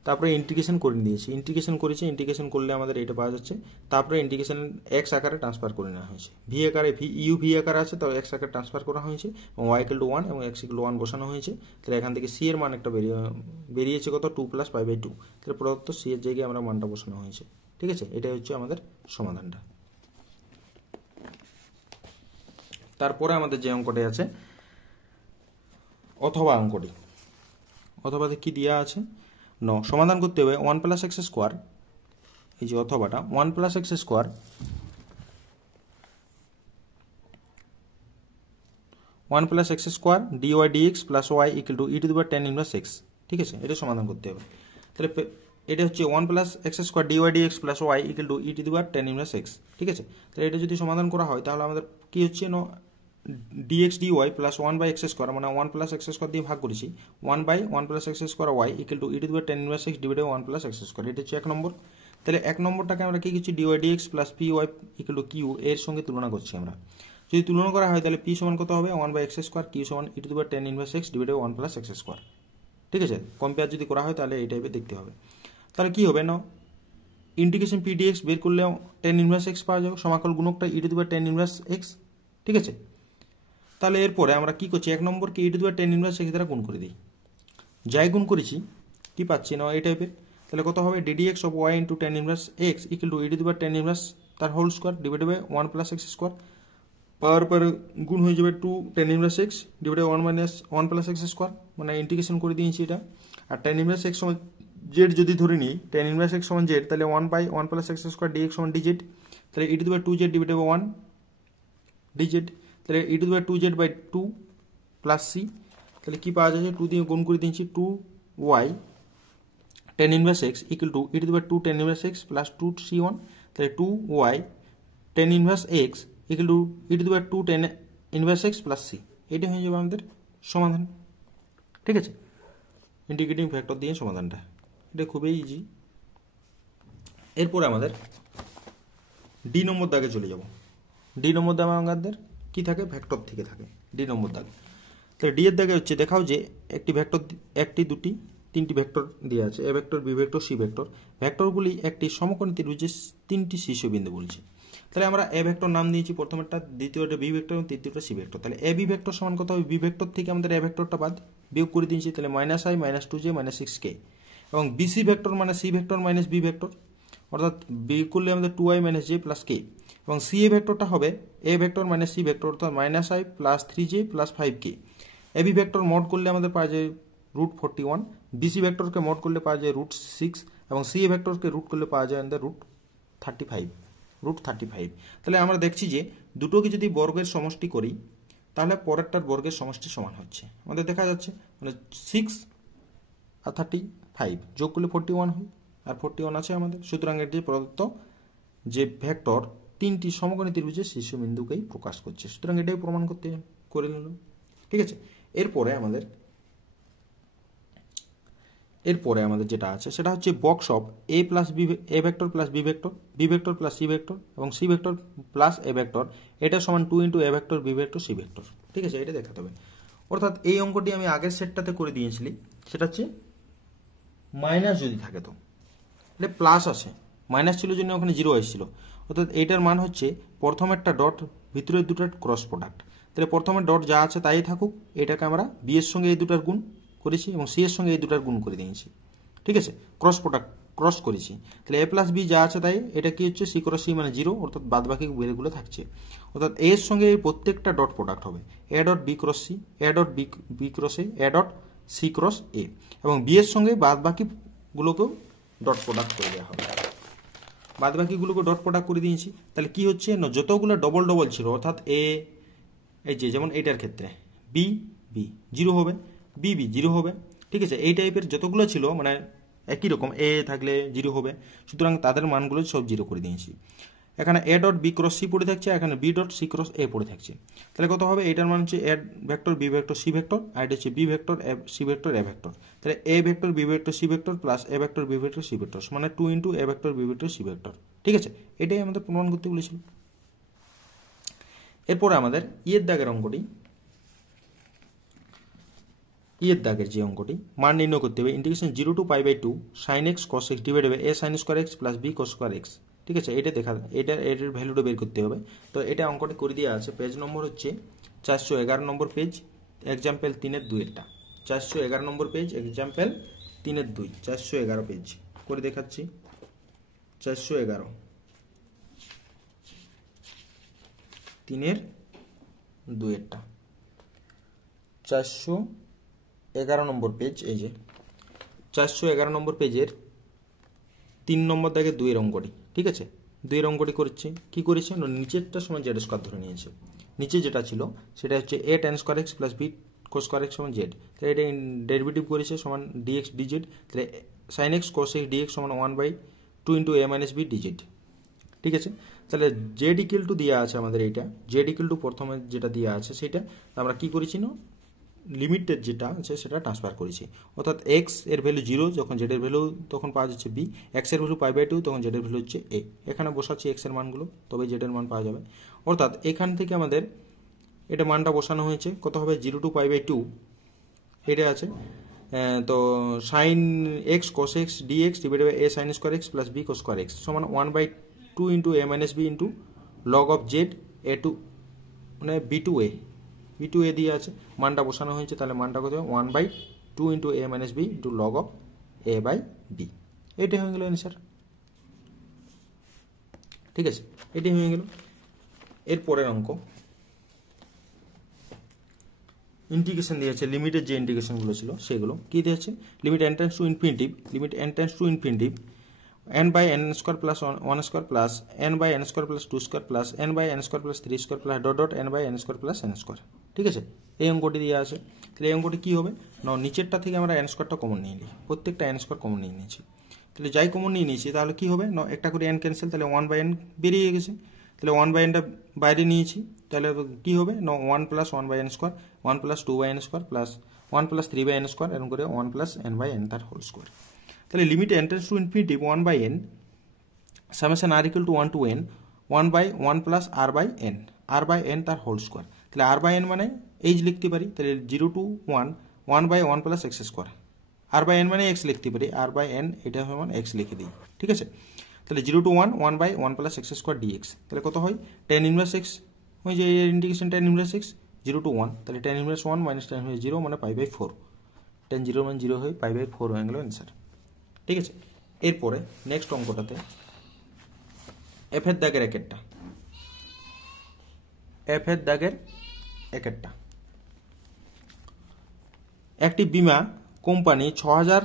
তারপরে ইন্টিগ্রেশন করে দিয়েছি, ইন্টিগ্রেশন করেছে, ইন্টিগ্রেশন করলে আমাদের এটা পাওয়া যাচ্ছে। তারপরে ইন্টিগ্রেশন এক্স আকারে ট্রান্সফার করে নেওয়া হয়েছে, ভি আকারে ভি আকারে আছে, তো এক্স আকারে ট্রান্সফার করা হয়েছে, এবং ওয়াই ইকুয়াল টু 1 এবং এক্স ইকুয়াল টু 1 বসানো হয়েছে। তাহলে এখান থেকে সি এর মান একটা বেরিয়েছে কত, 2 প্লাস পাই বাই 2। তাহলে প্রদত্ত সি এর জায়গায় আমরা মানটা বসানো হয়েছে। ঠিক আছে, এটাই হচ্ছে আমাদের সমাধানটা। তারপরে আমাদের যে অঙ্কটি আছে অথবা অঙ্কটি, অথবাতে কি দেওয়া আছে, সমাধান করতে হবে 1 প্লাস এক্স স্কোয়ার, এই যে অথবাটা 1 plus x square 1 plus x square d y d x plus y equal to e to the power 10 inverse x. ঠিক আছে, এটা সমাধান করতে হবে। তাহলে এটা হচ্ছে 1 plus x square d y d x plus y equal to e to the power 10 inverse x. ঠিক আছে, তাহলে এটা যদি সমাধান করা হয় তাহলে আমাদের কি হচ্ছে না, dx dy plus 1 by x square, মানে 1 প্লাস এক্স স্কোয়ার দিয়ে ভাগ করেছি, 1 by 1 plus x square y equal to e to the power 10 inverse x divided 1 plus x square, এটা হচ্ছে 1 নম্বর। তাহলে 1 নম্বরটাকে আমরা কি করছি, dy dx plus p y equal to q এর সঙ্গে তুলনা করছি আমরা। যদি তুলনা করা হয় তাহলে পি সমান কত হবে, 1 বাই এক্স স্কোয়ার, কিউ সমান e to the power 10 inverse x divided 1 plus x square. ঠিক আছে, কম্পেয়ার যদি করা হয় তাহলে এই টাইপের দেখতে হবে। তাহলে কি হবে না, ইন্টিগ্রেশন পি ডিএক্স বের করলে 10 ইনভার্স এক্স পাওয়া যাবে, সমাকল গুণকটা e to the power 10 inverse x. ঠিক আছে, তাহলে এরপরে আমরা কি করছি, 1 নম্বরকে e to the power 10 inverse x দ্বারা গুণ করে দিই, যাই গুণ করেছি কি পাচ্ছি না এই টাইপের। তাহলে কত হবে, d dx of y into 10 inverse x equal to e to the power 10 inverse তার whole square divided by 1 plus x square, power পর গুণ হয়ে যাবে 2 10 inverse x divided 1 minus 1 plus x square, মানে ইন্টিগ্রেশন করে দিয়েছি এটা। আর 10 ইনভার্স এক্স সমান জেড যদি ধরে নিই, 10 ইনভার্স এক্স সমান জেড, তাহলে 1 by 1 plus x square dx সমান ডিজেড, তাহলে e to the power 2 z divided by 1 dz, তাহলে e to the power 2 z by 2 plus C. তাহলে কি পাওয়া যাচ্ছে, 2 দিয়ে গুণ করে দিয়েছি, 2 y 10 inverse x equal to e to the power 2 10 inverse x plus 2 c1, তাহলে 2 y 10 inverse x equal to e to the power 2 10 inverse x plus c. এটা হয়ে যাবে আমাদের সমাধান। ঠিক আছে, ইন্টিগ্রেটিং ফ্যাক্টর দিয়ে সমাধানটা, এটা খুবই ইজি। এরপরে আমাদের ডি নম্বর দাগে চলে যাব। ডি নম্বর দাগে আমাদের কি থাকে, ভেক্টর থেকে থাকে ডি নম্বর দাগ। তাহলে ডি এর দাগে হচ্ছে, দেখাও যে একটি ভেক্টর, একটি দুটি তিনটি ভেক্টর দেওয়া আছে, a vector b vector c vector. ভেক্টরগুলি একটি সমকোণী ত্রিভুজের 3টি শীর্ষবিন্দু বলছে। তাহলে আমরা এ ভেক্টর নাম দিয়েছি প্রথমেরটা, দ্বিতীয়টা বি ভেক্টর এবং তৃতীয়টা সি ভেক্টর। তাহলে এ বি ভেক্টর সমান কত হবে, বি ভেক্টর থেকে আমাদের এ ভেক্টরটা বাদ বিয়োগ করে দিয়েছি, তাহলে minus I minus 2j minus 6k, এবং বিসি ভেক্টর মানে c vector minus b vector, অর্থাৎ বিয়োগ করলে আমাদের 2i মাইনাস জে প্লাস কে, এবং সি এ ভেক্টরটা হবে a vector minus c vector, অর্থাৎ minus i plus 3j plus 5k। A b vector mod করলে আমাদের পাওয়া যায় √41, বিসি ভেক্টরকে মোড করলে পাওয়া যায় √6, এবং সি এ ভেক্টরকে রুট করলে পাওয়া যায় আমাদের √35। তাহলে আমরা দেখছি যে দুটোকে যদি বর্গের সমষ্টি করি তাহলে পরেরটার বর্গের সমষ্টি সমান হচ্ছে, আমাদের দেখা যাচ্ছে মানে 6 আর 35 যোগ করলে 41 হয়, আর 41 আছে আমাদের। সুতরাং এটি প্রদত্ত যে ভেক্টর 3টি সমকোণী ত্রিভুজের শীর্ষবিন্দুকেই প্রকাশ করছে, সুতরাং এটাই প্রমাণ করে নিল। ঠিক আছে, এরপরে আমাদের যেটা আছে সেটা হচ্ছে box of a plus b, a vector plus b vector, b vector plus c vector, এবং c vector plus a vector, এটা সমান 2 into a vector b vector c vector. ঠিক আছে, এটা দেখাতে হবে। অর্থাৎ এই অঙ্কটি আমি আগের সেটটাতে করে দিয়েছিলি, সেটা হচ্ছে মাইনাস যদি থাকে তো, এটা প্লাস আছে, মাইনাস ছিল জন্য ওখানে 0 এসেছিল, অর্থাৎ এইটার মান হচ্ছে প্রথমেরটা ডট ভিতরের দুটার ক্রস প্রোডাক্ট। তাহলে প্রথমের ডট যা আছে তাই থাকুক, এটাকে আমরা বি এর সঙ্গে এই দুটার গুণ করেছি এবং সি এর সঙ্গে এই দুটার গুণ করে দিয়েছি। ঠিক আছে, ক্রস প্রোডাক্ট ক্রস করেছি, তাহলে এ প্লাস বি যা আছে তাই এটা কি হচ্ছে সি ক্রস সি মানে 0, অর্থাৎ বাদ বাকি ভ্যালুগুলো থাকছে, অর্থাৎ এর সঙ্গে এই প্রত্যেকটা ডট প্রোডাক্ট হবে a dot B cross C, A dot B cross a dot c cross a, এবং বি এর সঙ্গে বাদ বাকিগুলোকেও ডট প্রোডাক্ট করে দেওয়া হবে। বাদ বাকিগুলোকে ডট প্রোডাক্ট করে দিয়েছি, তাহলে কি হচ্ছে না যতগুলো ডবল ডবল ছিল, অর্থাৎ এই যে যেমন এইটার ক্ষেত্রে বি 0 হবে, বি 0 হবে, ঠিক আছে, এই টাইপের যতগুলো ছিল মানে একই রকম এ থাকলে 0 হবে, সুতরাং তাদের মানগুলো সব 0 করে দিয়েছি। এখানে a dot B cross c পড়ে থাকছে, এখানে b dot c cross a পড়ে থাকছে, তাহলে কত হবে এইটার মান হচ্ছে a vector b vector c vector, আর এটা হচ্ছে b vector c vector a vector, তাহলে a vector b vector c vector plus a vector b vector c vector মানে 2 into a vector b vector c vector, ঠিক আছে, এটাই আমাদের প্রমাণ করতে বলেছিল। এরপরে আমাদের ইয়ের দাগের অঙ্কটি, ইয়ের দাগের যে অঙ্কটি মান নির্ণয় করতে হবে integration 0 to pi by 2 sin x cos x divide by a sin square x plus b cos square x, ঠিক আছে, এটা এর ভ্যালুটা বের করতে হবে। তো এটা অঙ্কটি করে দেওয়া আছে, পেজ নম্বর হচ্ছে 411 নম্বর পেজ, এক্সাম্পল 3-এর 2-এরটা, 411 নম্বর পেজ, এক্সাম্পল 3-এর 2, 411 পেজ করে দেখাচ্ছি, 411 3-এর 2-এরটা, 411 নম্বর পেজ, এই যে 411 নম্বর পেজের 3 নম্বর দাগে 2-এর অঙ্কটি, ঠিক আছে, 2-এর অঙ্কটি করেছে, কি করেছে না নিচেরটা সমান জেড স্কয়ার ধরে নিয়েছে, নিচে যেটা ছিল সেটা হচ্ছে a tan square x plus b cos square x সমান z, তাহলে এটা ডেরিভেটিভ করেছে সমান dx dz, তাহলে sin x cos x dx সমান 1/2 into a minus b dz, ঠিক আছে, তাহলে z ইকুয়াল টু দেওয়া আছে আমাদের এইটা, z ইকুয়াল টু প্রথমে যেটা দেওয়া আছে সেটা আমরা কি করেছি না লিমিটের যেটা আছে সেটা ট্রান্সফার করেছি, অর্থাৎ x এর ভ্যালু 0 যখন z এর ভ্যালু তখন পাওয়া যাচ্ছে b, x এর ভ্যালু পাই বাই 2 তখন z এর ভ্যালু হচ্ছে a, এখানে বসাচ্ছি x এর মানগুলো তবে z এর মান পাওয়া যাবে, অর্থাৎ এখান থেকে আমাদের এটা মানটা বসানো হয়েছে, কত হবে 0 টু পাই বাই 2 এটা আছে, তো sin x cos x dx divided by a sin square x plus b cos square x সমান 1/2 into a minus b into log of z a to মানে b টু a দিয়ে আছে, মানটা বসানো হয়েছে, তাহলে মানটা কত হবে 1/2 into a minus b into log of a by b, এটাই হয়ে গেল অ্যান্সার, ঠিক আছে, এটাই হয়ে গেল। এর পরের অঙ্ক ইন্টিগ্রেশন দিয়েছে, লিমিটের যে ইন্টিগ্রেশনগুলো ছিল সেগুলো কি দিয়েছে, limit n tends to infinitive, limit n tends to infinitive n by n square plus 1 square plus n by n square plus 2 square plus n by n square plus 3 square plus dot dot n by n square plus n square, ঠিক আছে, এই অঙ্কটি দেওয়া আছে, তাহলে এই অঙ্কটি কি হবে না নিচেরটা থেকে আমরা n স্কয়ারটা কমন নিয়ে নিই, প্রত্যেকটা n স্কয়ার কমন নিয়ে নিয়েছি, তাহলে যাই কমন নিয়ে নিয়েছি তাহলে কি হবে না একটা করে n ক্যান্সেল, তাহলে 1 বাই n বেরিয়ে গেছে, তাহলে 1 বাই nটা বাইরে নিয়েছি, তাহলে কি হবে না 1 plus 1 by n square, 1 plus 2 by n square plus 1 plus 3 by n square এরকম করে 1 প্লাস n বাই n তার হোল স্কয়ার, তাহলে limit n tends to infinitive 1 by n summation r equal to 1 to n 1 by 1 plus r by n তার whole square, তাহলে r by n মানে এই লিখতে পারি, তাহলে 0 to 1 1 by 1 plus x square, r by n মানে x লিখতে পারি, r বাই n এটা সমান x লিখে দিই, ঠিক আছে, তাহলে 0 to 1 1 by 1 plus x square dx, তাহলে কত হয় tan ইনভার্স x হয় যে integration tan inverse x 0 to 1, তাহলে tan inverse 1 minus tan inverse 0 মানে পাই বাই 4, tan 0 মানে 0 হয় পাই বাই 4 হয়ে গেল অ্যান্সার, ঠিক আছে। এরপরে নেক্সট অঙ্কটাতে f এর দাগের একেরটা, f এর দাগের একেরটা, একটি বীমা কোম্পানি 6000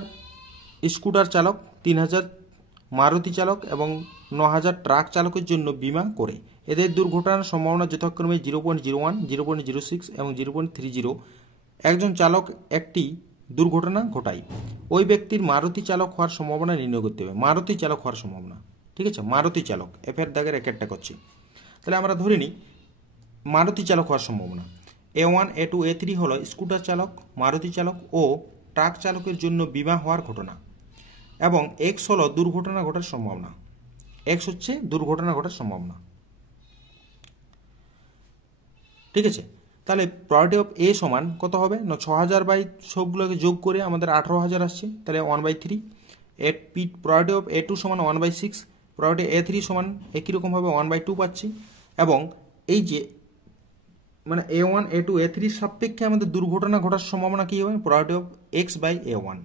স্কুটার চালক, 3000 মারুতি চালক এবং 9000 ট্রাক চালকের জন্য বীমা করে, এদের দুর্ঘটনার সম্ভাবনা যথাক্রমে 0.01, 0.06 এবং 0.30, একজন চালক একটি দুর্ঘটনা ঘটায়, ওই ব্যক্তির মারুতি চালক হওয়ার সম্ভাবনা নির্ণয় করতে হবে, মারুতি চালক হওয়ার সম্ভাবনা, ঠিক আছে, মারুতি চালক এফ এর দাগের একেরটা করছি, তাহলে আমরা ধরে নিই মারুতি চালক হওয়ার সম্ভাবনা A1 A2 A3 হলো স্কুটার চালক, মারুতি চালক ও ট্রাক চালকের জন্য বীমা হওয়ার ঘটনা, এবং x হলো দুর্ঘটনা ঘটার সম্ভাবনা, x হচ্ছে দুর্ঘটনা ঘটার সম্ভাবনা, ঠিক আছে, তাহলে প্রবাবিলিটি অফ A সমান কত হবে না 6000 বাই সবগুলোকে যোগ করে আমাদের 18000 আসছে, তাহলে 1/3, প্রবাবিলিটি অফ A2 সমান 1/6, প্রবাবিলিটি A3 সমান একই রকমভাবে 1/2 পাচ্ছি, এবং এই যে মানে A1 A2 A3 সাপেক্ষে আমাদের দুর্ঘটনা ঘটার সম্ভাবনা কি হবে probability of x by A1,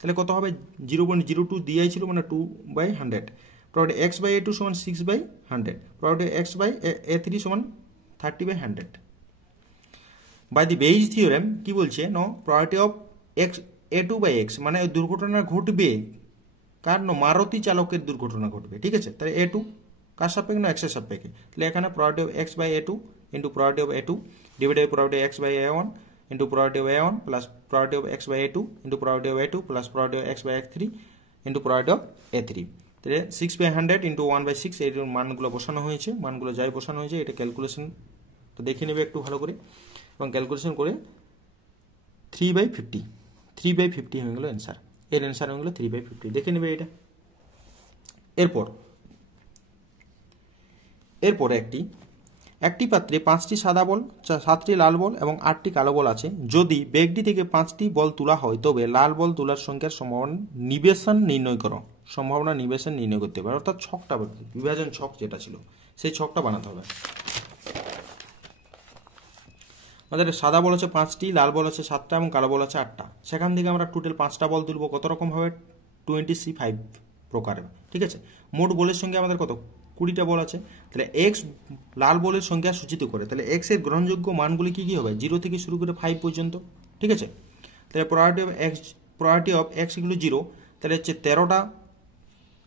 তাহলে কত হবে 0.02 দিয়াই ছিল মানে 2/100 probability x/a2 সমান 6/100 probability x/a3 সমান 30/100 বাই দি বেইজ থিওরেম কি বলছে no probability of x a2/x মানে দুর্ঘটনা ঘটবে কার নো মারুতি চালকের দুর্ঘটনা ঘটবে ঠিক আছে তাহলে a2 কার সাপেক্ষে না x এর সাপেক্ষে তাহলে এখানে probability of x/a2 into probability of a2 divided by probability of x/a1 into probability of a1 plus probability of x/a2 into probability of a2 plus probability of x/a3 into probability of a3 তাহলে 6/100 into 1/6 এর মানগুলো বসানো হয়েছে মানগুলো যাই বসানো হয়েছে এটা ক্যালকুলেশন তো দেখে নেবে একটু ভালো করে এবং ক্যালকুলেশন করে 3/50 হয়ে গেল অ্যান্সার এর অ্যান্সার হয়ে গেল 3/50 দেখে নেবে এটা এরপরে একটি পাত্রে 5টি সাদা বল 7টি লাল বল এবং 8টি কালো বল আছে যদি ব্যাগটি থেকে 5টি বল তোলা হয় তবে লাল বল তোলার সংখ্যার সম্ভাবনা নিবেশন নির্ণয় করতে হবে অর্থাৎ ছকটা বিভাজন ছক যেটা ছিল সেই ছকটা বানাতে হবে আমাদের সাদা বল আছে 5টি লাল বল আছে 7টা এবং কালো বল আছে 8টা সেখান থেকে আমরা টোটাল 5টা বল তুলব কত রকম ভাবে 20C5 প্রকারে ঠিক আছে মোট বলের সঙ্গে আমাদের কত 20টা বল আছে তাহলে x লাল বলের সংখ্যা সূচিত করে তাহলে x এর গ্রহণযোগ্য মানগুলি কি হবে 0 থেকে শুরু করে 5 পর্যন্ত ঠিক আছে তাহলে probability of x = 0 তাহলে হচ্ছে 13টা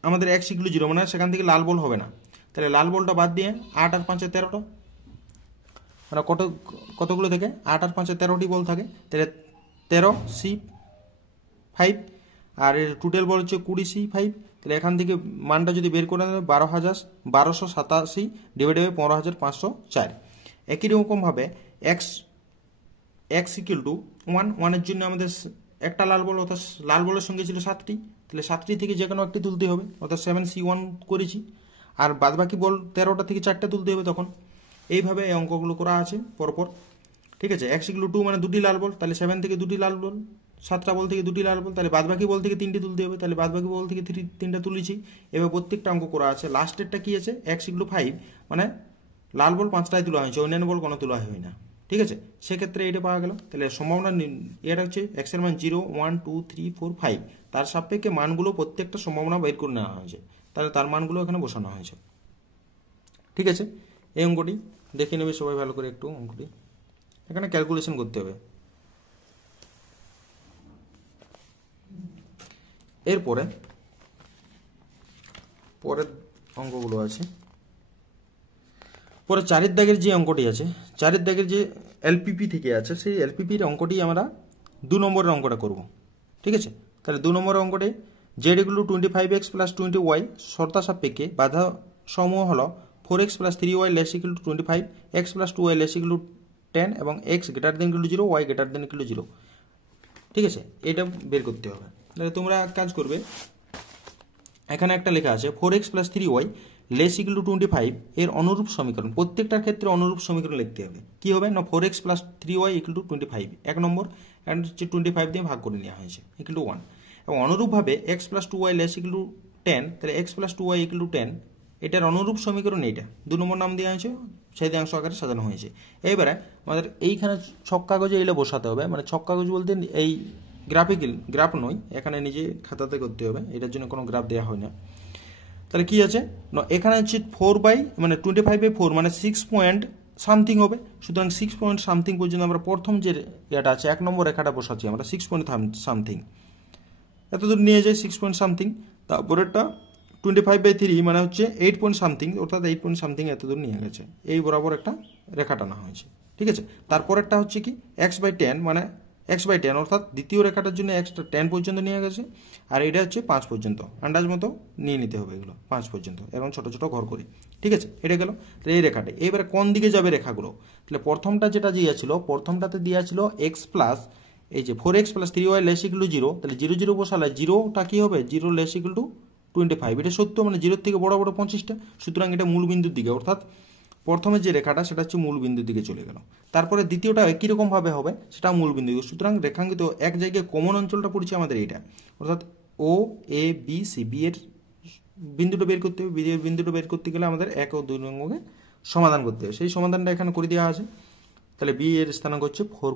আমাদের x = 0 মানে সেখান থেকে লাল বল হবে না তাহলে লাল বলটা বাদ দিয়ে 8 আর 5 এ 13টা মানে কতগুলো থেকে 8 আর 5 এ 13টি বল থাকে তাহলে 13C5 আর এর টোটাল বল হচ্ছে 20C5 তাহলে এখান থেকে মানটা যদি বের করে নেবে 12,87 ডিভাইডেড বাই 15,504 একই রকম ভাবে x = 1 এর জন্য আমাদের একটা লাল বল অর্থাৎ লাল বলের সঙ্গে ছিল 7টি তাহলে 7টি থেকে যে কোনো একটি তুলতে হবে অর্থাৎ 7C1 করেছি আর বাদবাকি বল 13টা থেকে 4টা তুলতে হবে তখন এইভাবে এই অঙ্কগুলো করা আছে পরপর ঠিক আছে x = 2 মানে দুটি লাল বল তাহলে 7 থেকে দুটি লাল বল 7টা বল থেকে দুটি লাল বল তাহলে বাদবাকি বল থেকে 3টি তুলতে হবে তাহলে বাদবাকি বল থেকে 3টা তুলেছি এবার প্রত্যেকটা অঙ্ক করা আছে লাস্টেরটা কি আছে x = 5 মানে লাল বল 5টাই তোলা হয়েছে অন্যান্য বল কোনো তোলা হয় না ঠিক আছে সেক্ষেত্রে এটা পাওয়া গেল তাহলে সম্ভাবনা এটা হচ্ছে x এর মান 0 1 2 3 4 5 তার সাপেক্ষে মানগুলো প্রত্যেকটা সম্ভাবনা বের করে নেওয়া হয়েছে তাহলে তার মানগুলো এখানে বসানো হয়েছে ঠিক আছে এই অঙ্কটি দেখে নেবে সবাই ভালো করে একটু অঙ্কটি এখানে ক্যালকুলেশন করতে হবে এরপরে পরের অঙ্কগুলো আছে পরে 4 দাগের যে অঙ্কটি আছে 4 দাগের যে এলপিপি থেকে আছে সেই এলপিপির অঙ্কটি আমরা 2 নম্বরের অঙ্কটা করব ঠিক আছে তাহলে 2 নম্বরের অঙ্কটি z = 25x + 20y শর্ত সাপেক্ষে বাধা সমূহ হলো 4x + 3y ≤ 25 x + 2y ≤ 10 এবং x > 0 y > 0 ঠিক আছে এটা বের করতে হবে তাহলে তোমরা কাজ করবে এখানে একটা লেখা আছে 4x + 3y ≤ 25 এর অনুরূপ সমীকরণ প্রত্যেকটার ক্ষেত্রে অনুরূপ সমীকরণ লিখতে হবে কি হবে না 4x + 3y = 25 এক নম্বর এন্ড হচ্ছে 25 দিয়ে ভাগ করে নেওয়া হয়েছে = 1 এবং অনুরূপভাবে x + 2y ≤ 10 তাহলে x + 2y = 10 এটার অনুরূপ সমীকরণ এইটা 2 নম্বর নাম দেওয়া হয়েছে ছেদাংশ আকারে সাজানো হয়েছে এবারে আমাদের এইখানে ছক কাগজে এলে বসাতে হবে মানে ছক কাগজ বলতে এই গ্রাফ নয় এখানে নিজে খাতাতে করতে হবে এটার জন্য কোনো গ্রাফ দেওয়া হয় না তাহলে কি আছে এখানে হচ্ছে 25/4 মানে 6 পয়েন্ট সামথিং হবে সুতরাং 6 পয়েন্ট সামথিং পর্যন্ত আমরা প্রথম যে এটা আছে 1 নম্বর রেখাটা বসাচ্ছি আমরা 6 পয়েন্ট সামথিং এতদূর নিয়ে যাই 6 পয়েন্ট সামথিং তারপরেরটা 25/3 মানে হচ্ছে 8 পয়েন্ট সামথিং অর্থাৎ 8 পয়েন্ট সামথিং এতদূর নিয়ে গেছে এই বরাবর একটা রেখা টানা হয়েছে ঠিক আছে তারপরেরটা হচ্ছে কি x/10 মানে x/10 অর্থাৎ দ্বিতীয় রেখাটার জন্য x 10 পর্যন্ত নিয়ে গেছে আর এটা হচ্ছে 5 পর্যন্ত আন্দাজ মতো নিয়ে নিতে হবে এগুলো 5 পর্যন্ত এবং ছোট ছোট ঘর করি ঠিক আছে এটা গেল তাহলে এই রেখাটা এবারে কোন দিকে যাবে রেখাগুলো তাহলে প্রথমটা যেটা দিয়েছিল প্রথমটাতে দেওয়া x প্লাস এই যে 4x + 3y ≤ 0 তাহলে 0 0 বসালে 0টা কি হবে 0 = 25 এটা সত্য মানে 0 থেকে বড় বড় 25টা সুতরাং এটা মূল বিন্দুর দিকে অর্থাৎ প্রথমে যে রেখাটা সেটা হচ্ছে মূল বিন্দুর দিকে চলে গেল তারপরে দ্বিতীয়টা একই রকম ভাবে হবে সেটা মূল বিন্দু সুতরাং রেখাঙ্কিত এক জায়গায় কমন অঞ্চলটা পড়ছে আমাদের এইটা অর্থাৎ ও এ বি সি বি এর বিন্দুটা বের করতে হবে বি এর বিন্দুটা বের করতে গেলে আমাদের 1 ও 2 অঙ্ককে সমাধান করতে হবে সেই সমাধানটা এখানে করে দেওয়া আছে তাহলে বি এর স্থানাঙ্ক হচ্ছে 4,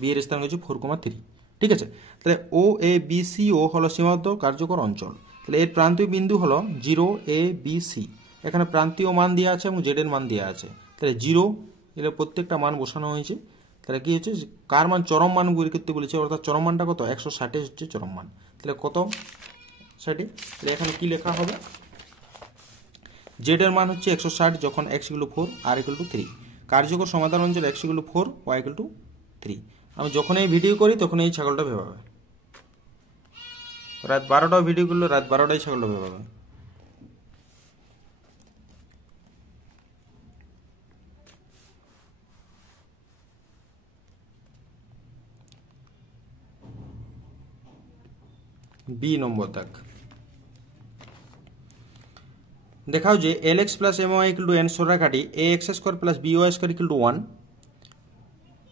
বি এর স্থানাঙ্ক হচ্ছে 4,3 ঠিক আছে। তাহলে ও এ বি সি ও হলো সীমাবদ্ধ কার্যকর অঞ্চল। তাহলে এর প্রান্তীয় বিন্দু হলো 0 এ বি সি। এখানে প্রান্তীয় মান দেওয়া আছে এবং জেড এর মান দেওয়া আছে। তাহলে 0 এর প্রত্যেকটা মান বসানো হয়েছে। তাহলে কি হচ্ছে, কার মান চরম মান বের করতে বলেছে, অর্থাৎ চরম মানটা কত, 160 হচ্ছে চরম মান। তাহলে কত 60। তাহলে এখানে কি লেখা হবে, জেড এর মান হচ্ছে 160 যখন x = 4 r = 3। কার্যকর সমাধান অঞ্চল x = 4 y = 3। আমি যখন এই ভিডিও করি তখন এই ছাগলটা ভেবাবে, রাত 12টায় ভিডিও করলে রাত 12টায় ছাগলটা ভেবাবে। বি নম্বর দাগ, দেখাও যে lx + my = n সরলরেখাটি ax² + by² = 1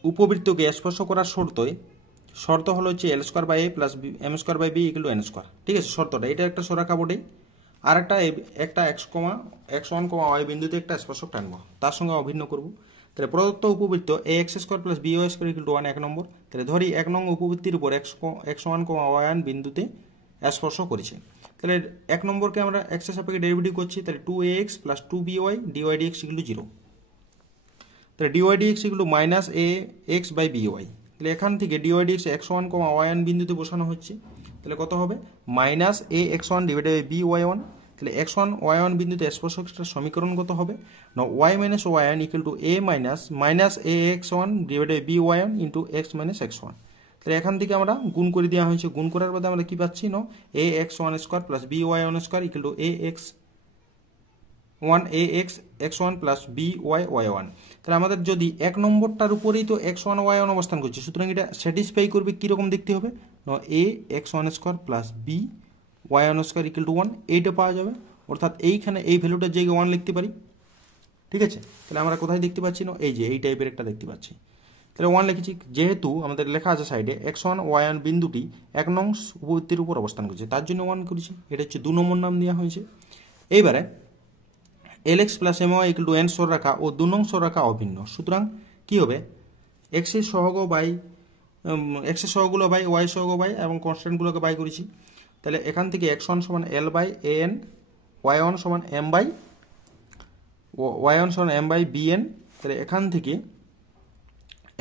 উপবৃত্তকে স্পর্শ করার শর্ত হলো হচ্ছে l² + a + m² / b = n²। ঠিক আছে, শর্তটা এটা একটা সরলরেখা বটে। আর একটা x1, y বিন্দুতে একটা স্পর্শক টানবো, তার সঙ্গে অভিন্ন করব। তাহলে প্রদত্ত উপবৃত্ত ax² + by² = 1 এক নম্বর। তাহলে ধরি 1 নং উপবৃত্তির উপর x1, y1 বিন্দুতে স্পর্শ করেছে। তাহলে 1 নম্বরকে আমরা x এর সাপেক্ষে ডেরিভেটিভ করছি। তাহলে 2ax + 2by dy dx = 0। তাহলে dy dx = -ax/by। তাহলে এখান থেকে dy dx x1, y1 বিন্দুতে বসানো হচ্ছে। তাহলে কত হবে, -ax1 / by1। তাহলে x1, y1 বিন্দুতে স্পর্শকটার সমীকরণ কত হবে না, y - y1 = a -ax1 / by1 × x - x1। তাহলে এখান থেকে আমরা গুণ করে দেওয়া হয়েছে, গুণ করার পরে আমরা কি পাচ্ছি না, ax1² + by1² = ax x1 + by1। তাহলে আমাদের যদি 1 নম্বরটার উপরেই তো x1, y1 অবস্থান করছে, সুতরাং এটা স্যাটিসফাই করবে কিরকম দেখতে হবে না, ax1² + by1² = 1 এইটা পাওয়া যাবে। অর্থাৎ এইখানে এই ভ্যালুটার জায়গায় 1 লিখতে পারি। ঠিক আছে, তাহলে আমরা কোথায় দেখতে পাচ্ছি না, এই যে এই টাইপের একটা দেখতে পাচ্ছি। তাহলে 1 লিখেছি, যেহেতু আমাদের লেখা আছে সাইডে x1, y1 বিন্দুটি 1 নং উপবৃত্তির উপর অবস্থান করছে, তার জন্য 1 করেছি। এটা হচ্ছে 2 নম্বর নাম দেওয়া হয়েছে। এইবারে lx + my = n সরলরেখা ও 2 নং সরলরেখা অভিন্ন। সুতরাং কি হবে, x এর সহগগুলো বাই y এর সহগ বাই এবং কনস্ট্যান্টগুলোকে বাই করেছি। তাহলে এখান থেকে x1 = l/an, y1 = m/bn। তাহলে এখান থেকে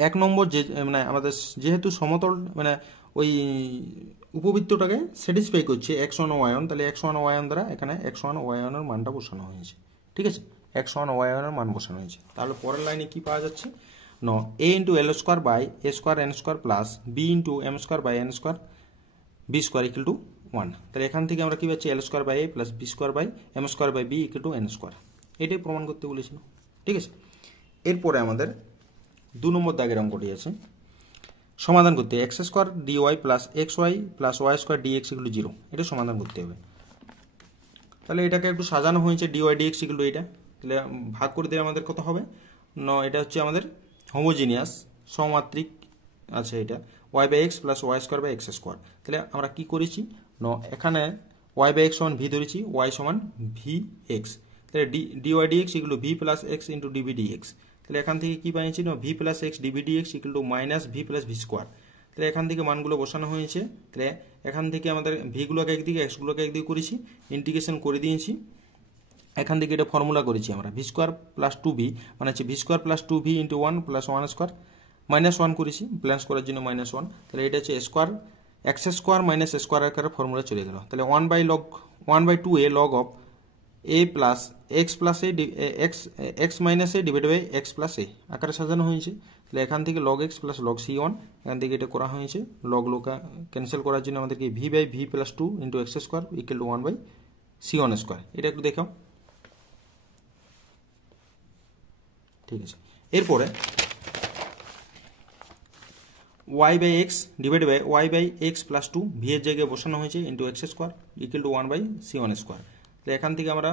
1 নম্বর যে মানে আমাদের যেহেতু সমতল মানে ওই উপবৃত্তটাকে স্যাটিসফাই করছে x1 ও y1, তাহলে x1 ও y1 দ্বারা এখানে x1 ও y1 এর মানটা বসানো হয়েছে। ঠিক আছে, x1 ও y1 এর মান বসানো হয়েছে। তাহলে পরের লাইনে কি পাওয়া যাচ্ছে না, a × l² / a² n² + b × m² / n² b² = 1। তাহলে এখান থেকে আমরা কি পাচ্ছি, l² / a + b² / m² / b = n²। এটাই প্রমাণ করতে বলেছিল। ঠিক আছে, এরপরে আমাদের 2 নম্বর দাগের অঙ্কটি আছে, সমাধান করতে x² dy + xy + y² dx = 0। এটা সমাধান করতে হবে। তাহলে এটাকে একটু সাজানো হয়েছে, dy dx = এটা। তাহলে ভাগ করে দিলে আমাদের কত হবে না, এটা হচ্ছে আমাদের হোমোজিনিয়াস সমমাত্রিক আছে এটা, y/x + y² / x²। তাহলে আমরা কি করেছি না, এখানে y/x = v ধরেছি, y = vx। তাহলে dy dx = v + x × dv dx। তাহলে এখান থেকে কি পাইছি না, v + x dv dx = -v + v²। তাহলে এখান থেকে মানগুলো বসানো হয়েছে। তাহলে এখান থেকে আমাদের v গুলোকে একদিকে, x গুলোকে একদিকে করেছি, ইন্টিগ্রেশন করে দিয়েছি। এখান থেকে এটা ফর্মুলা করেছি আমরা, v² + 2v মানে হচ্ছে v² + 2v × 1 + 1² -1 করেছি, ব্যালেন্স করার জন্য -1। তাহলে এটা হচ্ছে x² - a² আকারে ফর্মুলা চলে গেল। তাহলে 1/2a log of a + x + a x - a / x + a আকারে সাজানো হয়েছে। তাহলে এখান থেকে log x + log c1, এখান থেকে এটা করা হয়েছে, log ক্যান্সেল করার জন্য আমাদেরকে v/v + 2 × x² = 1/c1²। এটা একটু দেখাও। ঠিক আছে, এরপরে y/x / y/x + 2 v এর জায়গায় বসানো হয়েছে x² = 1/c1²। তাহলে এখান থেকে আমরা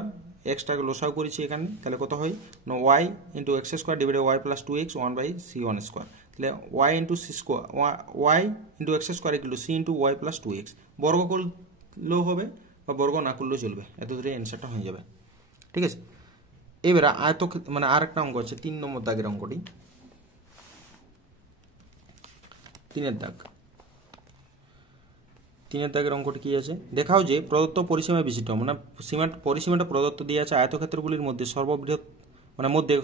xটাকে লসাগু করেছি এখানে, তাহলে কত হয় না, y × x² / y + 2x 1/c1²। তাহলে y × x² = c × y + 2x। বর্গ করলেও হবে বা বর্গ না করলেও চলবে, এত ধরে অ্যান্সারটা হয়ে যাবে। ঠিক আছে, এবারে মানে আর একটা অঙ্ক আছে, 3 নম্বর দাগের অঙ্কটি, 3 এর দাগ। 3 দাগের অঙ্কটি কি আছে, দেখাও যে প্রদত্ত পরিসীমা বিশিষ্ট মানে পরিসীমাটা প্রদত্ত দিয়ে আছে আয়তক্ষেত্রগুলির মধ্যে সর্ববৃহৎ মানে মধ্যে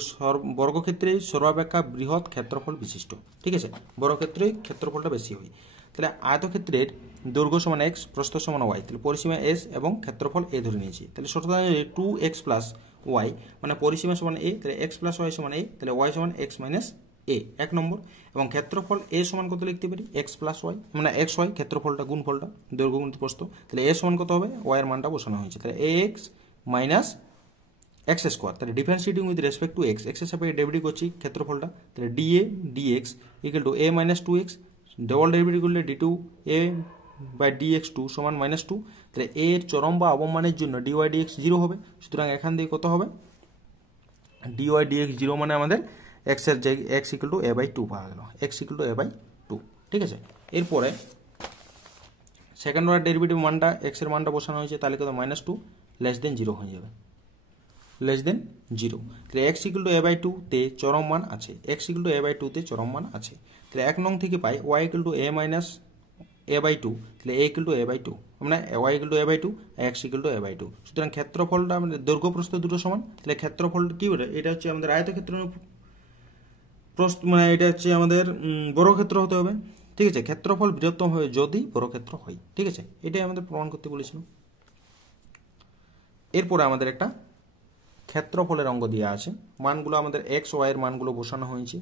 বর্গক্ষেত্রে সর্বাপেক্ষা বৃহৎ ক্ষেত্রফল বিশিষ্ট। ঠিক আছে, বর্গক্ষেত্রে ক্ষেত্রফলটা বেশি হয়। তাহলে আয়তক্ষেত্রের দৈর্ঘ্য সমান এক্স, প্রস্থ সমান ওয়াই, তাহলে পরিসীমা এস এবং ক্ষেত্রফল এ ধরে নিয়েছি। তাহলে সুতরাং 2x প্লাস ওয়াই মানে পরিসীমা সমান এ, তাহলে এক্স প্লাস ওয়াই সমান এ, তাহলে ওয়াই সমান এক্স মাইনাস এ 1 নম্বর। এবং ক্ষেত্রফল এ সমান কত লিখতে পারি, এক্স প্লাস ওয়াই মানে এক্স ওয়াই, ক্ষেত্রফলটা গুণফলটা দৈর্ঘ্য গুণ প্রস্থ, তাহলে এ সমান কত হবে, ওয়াই এর মানটা বসানো হয়েছে, তাহলে a x minus x square, তাহলে differentiating with respect to x, এক্সের সাপেক্ষে ডেরিভেটিভ করছি ক্ষেত্রফলটা, তাহলে d a d x equal to a minus 2x, double derivative করলে d2 a বাই dx2 সমান -2, তাহলে a এর চরম বা অবমানের জন্য dy dx 0 হবে। সুতরাং এখান থেকে কত হবে, dy dx 0 মানে আমাদের x এর জায়গায় x equal to a by 2 পাওয়া গেল, x equal to a by 2। ঠিক আছে, এরপরে সেকেন্ড অর্ডার ডেরিভেটিভ মানটা x এর মানটা বসানো হয়েছে, তাহলে কত -2 লেস দেন 0 হয়ে যাবে, লেস দেন 0। তাহলে x equal to a by 2 তে চরম মান আছে, x equal to a by 2 তে চরম মান আছে। তাহলে 1 নং থেকে পাই y equal to a minus a by 2, তাহলে a equal to a by 2 মানে y equal to a by 2, x equal to a by 2। সুতরাং ক্ষেত্রফলটা আমাদের দৈর্ঘ্য প্রস্থ দুটো সমান, তাহলে ক্ষেত্রফল কি বলে, এটা হচ্ছে আমাদের আয়তক্ষেত্র প্রস্থ মানে এটা হচ্ছে আমাদের বর্গক্ষেত্র হতে হবে। ঠিক আছে, ক্ষেত্রফল বৃহত্তম হবে যদি বর্গক্ষেত্র হয়। ঠিক আছে, এটাই আমাদের প্রমাণ করতে বলেছিল। এরপরে আমাদের একটা ক্ষেত্রফলের অঙ্ক দেওয়া আছে, মানগুলো আমাদের এক্স ওয়াই এর মানগুলো বসানো হয়েছে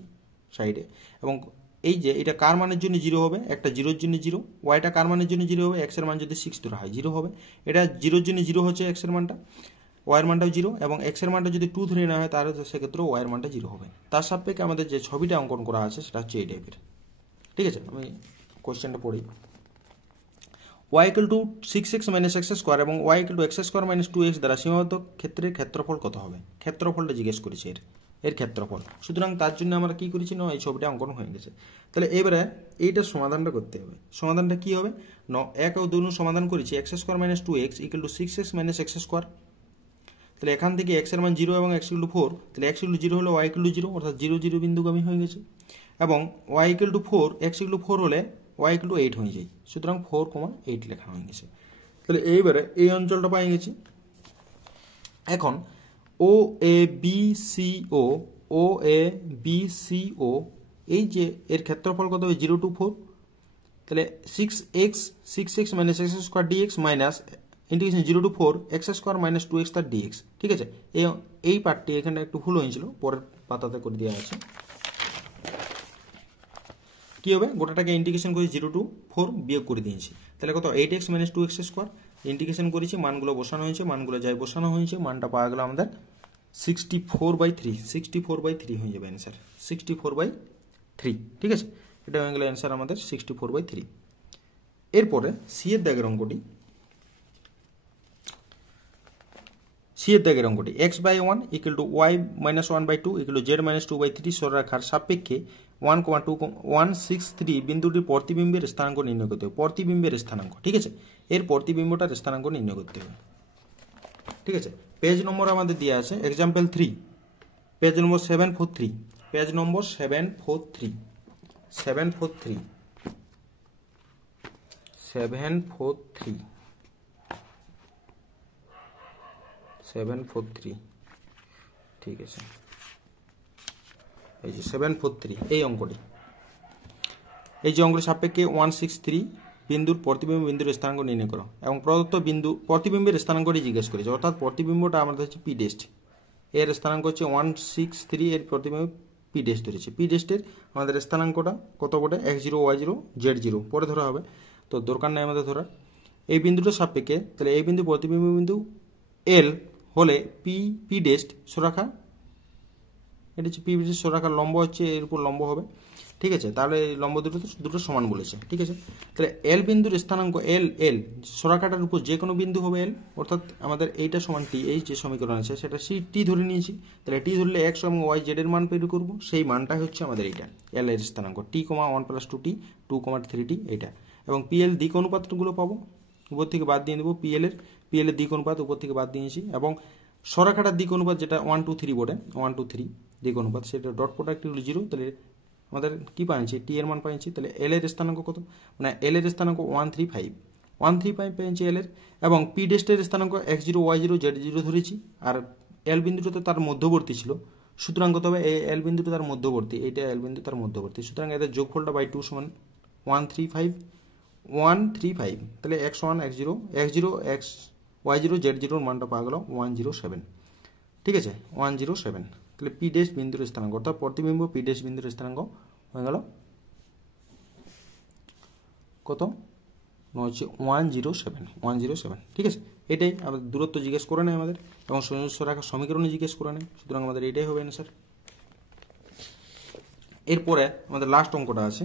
সাইডে, এবং এই যে এটা কার মানের জন্য 0 হবে, একটা জিরোর জন্য 0, ওয়াইটা কার মানের জন্য 0 হবে, এক্স এর মান যদি 6 ধরা হয় 0 হবে, এটা জিরোর জন্য 0 হচ্ছে এক্স এর মানটা, ওয়াই এর মানটাও 0, এবং এক্স এর মানটা যদি 2 ধরে নেওয়া হয় তাহলে সেক্ষেত্রে ওয়াই এর মানটা 0 হবে। তার সাপেক্ষে আমাদের যে ছবিটা অঙ্কন করা আছে সেটা হচ্ছে এই টাইপের। ঠিক আছে, আমি কোশ্চেনটা পড়ি, y equal two 6x minus x square এবং y equal to x square minus 2x দ্বারা সীমাবদ্ধ ক্ষেত্রের ক্ষেত্রফল কত হবে, ক্ষেত্রফলটা জিজ্ঞেস করেছে এর ক্ষেত্রফল। সুতরাং তার জন্য আমরা কি করেছি না, এই ছবিটা অঙ্কন হয়ে গেছে। তাহলে এবারে এইটার সমাধানটা করতে হবে। সমাধানটা কি হবে, 1 ও 2 সমাধান করেছি, x square minus 2x equal two 6x minus x square. তাহলে এখান থেকে x এর মান 0 এবং x ইকুয়াল টু 4, তাহলে x ইকুয়াল টু 0 হলে y ইকুয়াল টু 0 অর্থাৎ 0 0 বিন্দুগামী হয়ে গেছে, এবং y equal two 4 x equal two 4 হলে y ইকুয়াল টু 8 হয়ে যায়। সুতরাং 4,8 লেখা হয়ে গেছে। তাহলে এইবারে এই অঞ্চলটা পাই গেছি। এখন ও এ বি সি ও এই যে এর ক্ষেত্রফল কত হবে, 0 to 4, তাহলে 6x minus x square d x minus integration 0 to 4 x square minus 2x তার ডিএক্স। ঠিক আছে, এই পার্টটি এখানে একটু ভুল হয়েছিল, পরের পাতাতে করে দেওয়া আছে। কি হবে, গোটাটাকে ইন্টিগ্রেশন করে 0 to 4 বিয়োগ করে দিয়েছি, তাহলে কত 8x minus 2x square, integration করেছি, মানগুলো বসানো হয়েছে, মানগুলো যাই বসানো হয়েছে, মানটা পাওয়া গেল আমাদের 64/3 হয়ে যাবে অ্যান্সার, 64/3। ঠিক আছে, এটা হয়ে গেল অ্যান্সার আমাদের 64/3। এরপরে সি এর দাগের অঙ্কটি, x/1 equal to y minus 1/2 equal to z minus 2/3 সরলরেখার সাপেক্ষে 1,163 বিন্দুটির প্রতিবিম্বের স্থানাঙ্ক নির্ণয় করতে হবে, প্রতিবিম্বের স্থানাঙ্ক। ঠিক আছে, এর প্রতিবিম্বটার স্থানাঙ্ক নির্ণয় করতে হবে। ঠিক আছে, পেজ নম্বর আমাদের দেওয়া আছে এক্সাম্পল 3, পেজ নম্বর 743, পেজ নম্বর 743, ঠিক আছে, এই যে 743 এই অঙ্কটি, এই যে অঙ্কের সাপেক্ষে 163 বিন্দুর প্রতিবিম্ব বিন্দুর স্থানাঙ্ক নির্ণয় করো, এবং প্রদত্ত বিন্দু প্রতিবিম্বের স্থানাঙ্কটি জিজ্ঞেস করেছে, অর্থাৎ প্রতিবিম্বটা আমাদের হচ্ছে পি ডেস্ট, এর স্থানাঙ্ক হচ্ছে 163, এর প্রতিবিম্ব পি ডেস্ট ধরেছে, পি ডেস্টের আমাদের স্থানাঙ্কটা কত বটে, x0 y0 z0 পরে ধরা হবে, তো দরকার নেই আমাদের ধরার। এই বিন্দুটার সাপেক্ষে তাহলে এই বিন্দু প্রতিবিম্ব বিন্দু এল হলে পি ডেস্ট সরাখা, এটা হচ্ছে পি ডেস্ট সরাখার লম্ব হচ্ছে এর উপর লম্ব হবে। ঠিক আছে, তাহলে এই লম্ব দুটো সমান বলেছে। ঠিক আছে, তাহলে এল বিন্দুর স্থানাঙ্ক এল সরাখাটার উপর যে কোনো বিন্দু হবে এল, অর্থাৎ আমাদের এইটা সমান টি, এই যে সমীকরণ আছে সেটা টি ধরে নিয়েছি, তাহলে টি ধরলে এক্স এবং ওয়াই জেড এর মান বের করবো, সেই মানটা হচ্ছে আমাদের এইটা এল এর স্থানাঙ্ক, টি, 1 + 2t 2,3t এইটা, এবং পিএল দিক অনুপাতগুলো পাবো, উপর থেকে বাদ দিয়ে দেবো, পিএল এর দিক অনুপাত উপর থেকে বাদ দিয়েছি, এবং সরাখাটার দিক অনুপাত যেটা 1 2 3 বটে, 1 2 3 দিক অনুপাত, সেটা ডট প্রোডাক্ট 0, তাহলে আমাদের কি পাইছি, টি এর মান পাইছি। তাহলে এল এর স্থানাঙ্ক কত, মানে এল এর স্থানাঙ্ক 135, 135 পেয়েছি এল এর, এবং পি ডেস্টের স্থানাঙ্ক x0 y0 z0 ধরেছি, আর এল বিন্দুটা তো তার মধ্যবর্তী ছিল, সুতরাং কত হবে, এই এল বিন্দুটা তার মধ্যবর্তী, এইটা এল বিন্দু তার মধ্যবর্তী, সুতরাং এদের যোগফলটা বাই 2 সমান 135, তাহলে x1 x0 x y0 z0 এর মানটা পাওয়া গেল 107। ঠিক আছে, 107। তাহলে পি ডেশ বিন্দুর স্থানাঙ্ক অর্থাৎ প্রতিবিম্ব পি ডেশ বিন্দুর স্থানাঙ্ক হয়ে গেল কত, হচ্ছে 107। ঠিক আছে, এটাই আমাদের দূরত্ব জিজ্ঞেস করে নেয় আমাদের, এবং সহজ রেখার সমীকরণে জিজ্ঞেস করে নেয়, সুতরাং আমাদের এটাই হবে অ্যান্সার। এরপরে আমাদের লাস্ট অঙ্কটা আছে।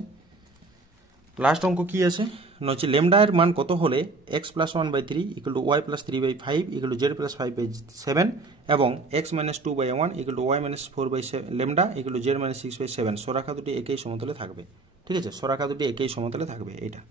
লাস্ট অঙ্ক কি আছে, হচ্ছে লেমডা এর মান কত হলে x + 1/3 = y + 3/5 = z + 5/7 এবং x - 2/1 = y - 4/7 লেমডা = z - 6/7 সরাখা দুটি একই সমতলে থাকবে। ঠিক আছে, সরাখা দুটি একই সমতলে থাকবে এটা।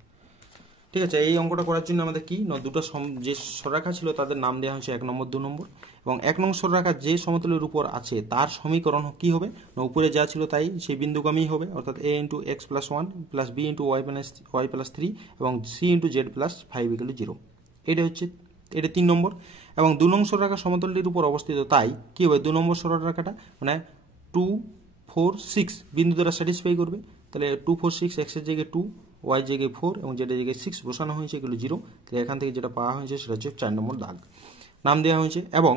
ঠিক আছে, এই অঙ্কটা করার জন্য আমাদের কি দুটো যে সরলরেখা ছিল তাদের নাম দেওয়া হয়েছে 1 নম্বর 2 নম্বর, এবং 1 নং সরলরেখা যে সমতলের উপর আছে তার সমীকরণ কি হবে না, উপরে যা ছিল তাই সেই বিন্দুগামী হবে, অর্থাৎ a × x + 1 + b × y + 3 এবং c × z + 5 = 0। এটা 3 নম্বর। এবং 2 নং সরলরেখা সমতলটির উপর অবস্থিত, তাই কি হবে 2 নম্বর সরলরেখাটা মানে 2 4 6 বিন্দু দ্বারা স্যাটিসফাই করবে, তাহলে 2 4 6 x এর জায়গায় 2, y জায়গায় 4 এবং z এর জায়গায় 6 বসানো হয়েছে, এগুলো 0। তাহলে এখান থেকে যেটা পাওয়া হয়েছে সেটা হচ্ছে 4 নম্বর দাগ নাম দেওয়া হয়েছে। এবং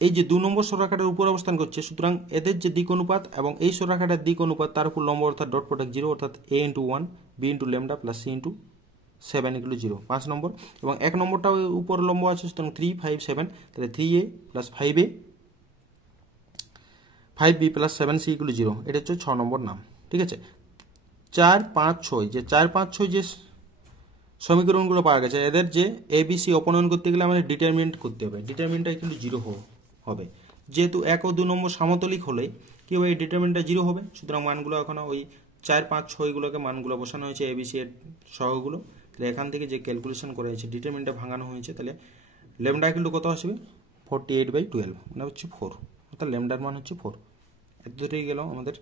এই যে 2 নম্বর সরলরেখাটার উপর অবস্থান করছে, সুতরাং এদের যে দিক অনুপাত এবং এই সরলরেখাটার দিক অনুপাত তার উপর লম্ব অর্থাৎ ডট প্রোডাক্ট 0, অর্থাৎ a × 1 b × λ + c × 7 = 0 5 নম্বর। এবং 1 নম্বরটাও উপর লম্ব আছে, সুতরাং 3 5 7, তাহলে 3a + 5b + 7c = 0। এটা হচ্ছে 6 নম্বর নাম। ঠিক আছে, 4 5 6 যে 4 5 6 যে সমীকরণগুলো পাওয়া গেছে, এদের যে এ বি সি অপনয়ন করতে গেলে আমাদের ডিটারমিনেন্ট করতে হবে, ডিটারমিনেন্টটা কিন্তু 0 হবে, যেহেতু 1 ও 2 নম্বর সামতলিক হলে কি হবে, এই ডিটারমিনেন্টটা 0 হবে, সুতরাং মানগুলো এখন ওই 4 5 6 গুলোকে মানগুলো বসানো হয়েছে এ বি সি এর সহগগুলো, তাহলে এখান থেকে যে ক্যালকুলেশন করা হয়েছে ডিটারমিনেন্টটা ভাঙানো হয়েছে, তাহলে ল্যামডা কিন্তু কত আসবে 48/12 মানে হচ্ছে 4, অর্থাৎ ল্যামডার মান হচ্ছে 4। এত দূরেই গেল আমাদের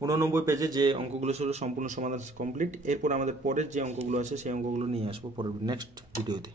89 পেজে যে অঙ্কগুলো ছিল সম্পূর্ণ সমাধান কমপ্লিট। এরপর আমাদের পরের যে অঙ্কগুলো আছে সেই অঙ্কগুলো নিয়ে আসবো পরের নেক্সট ভিডিওতে।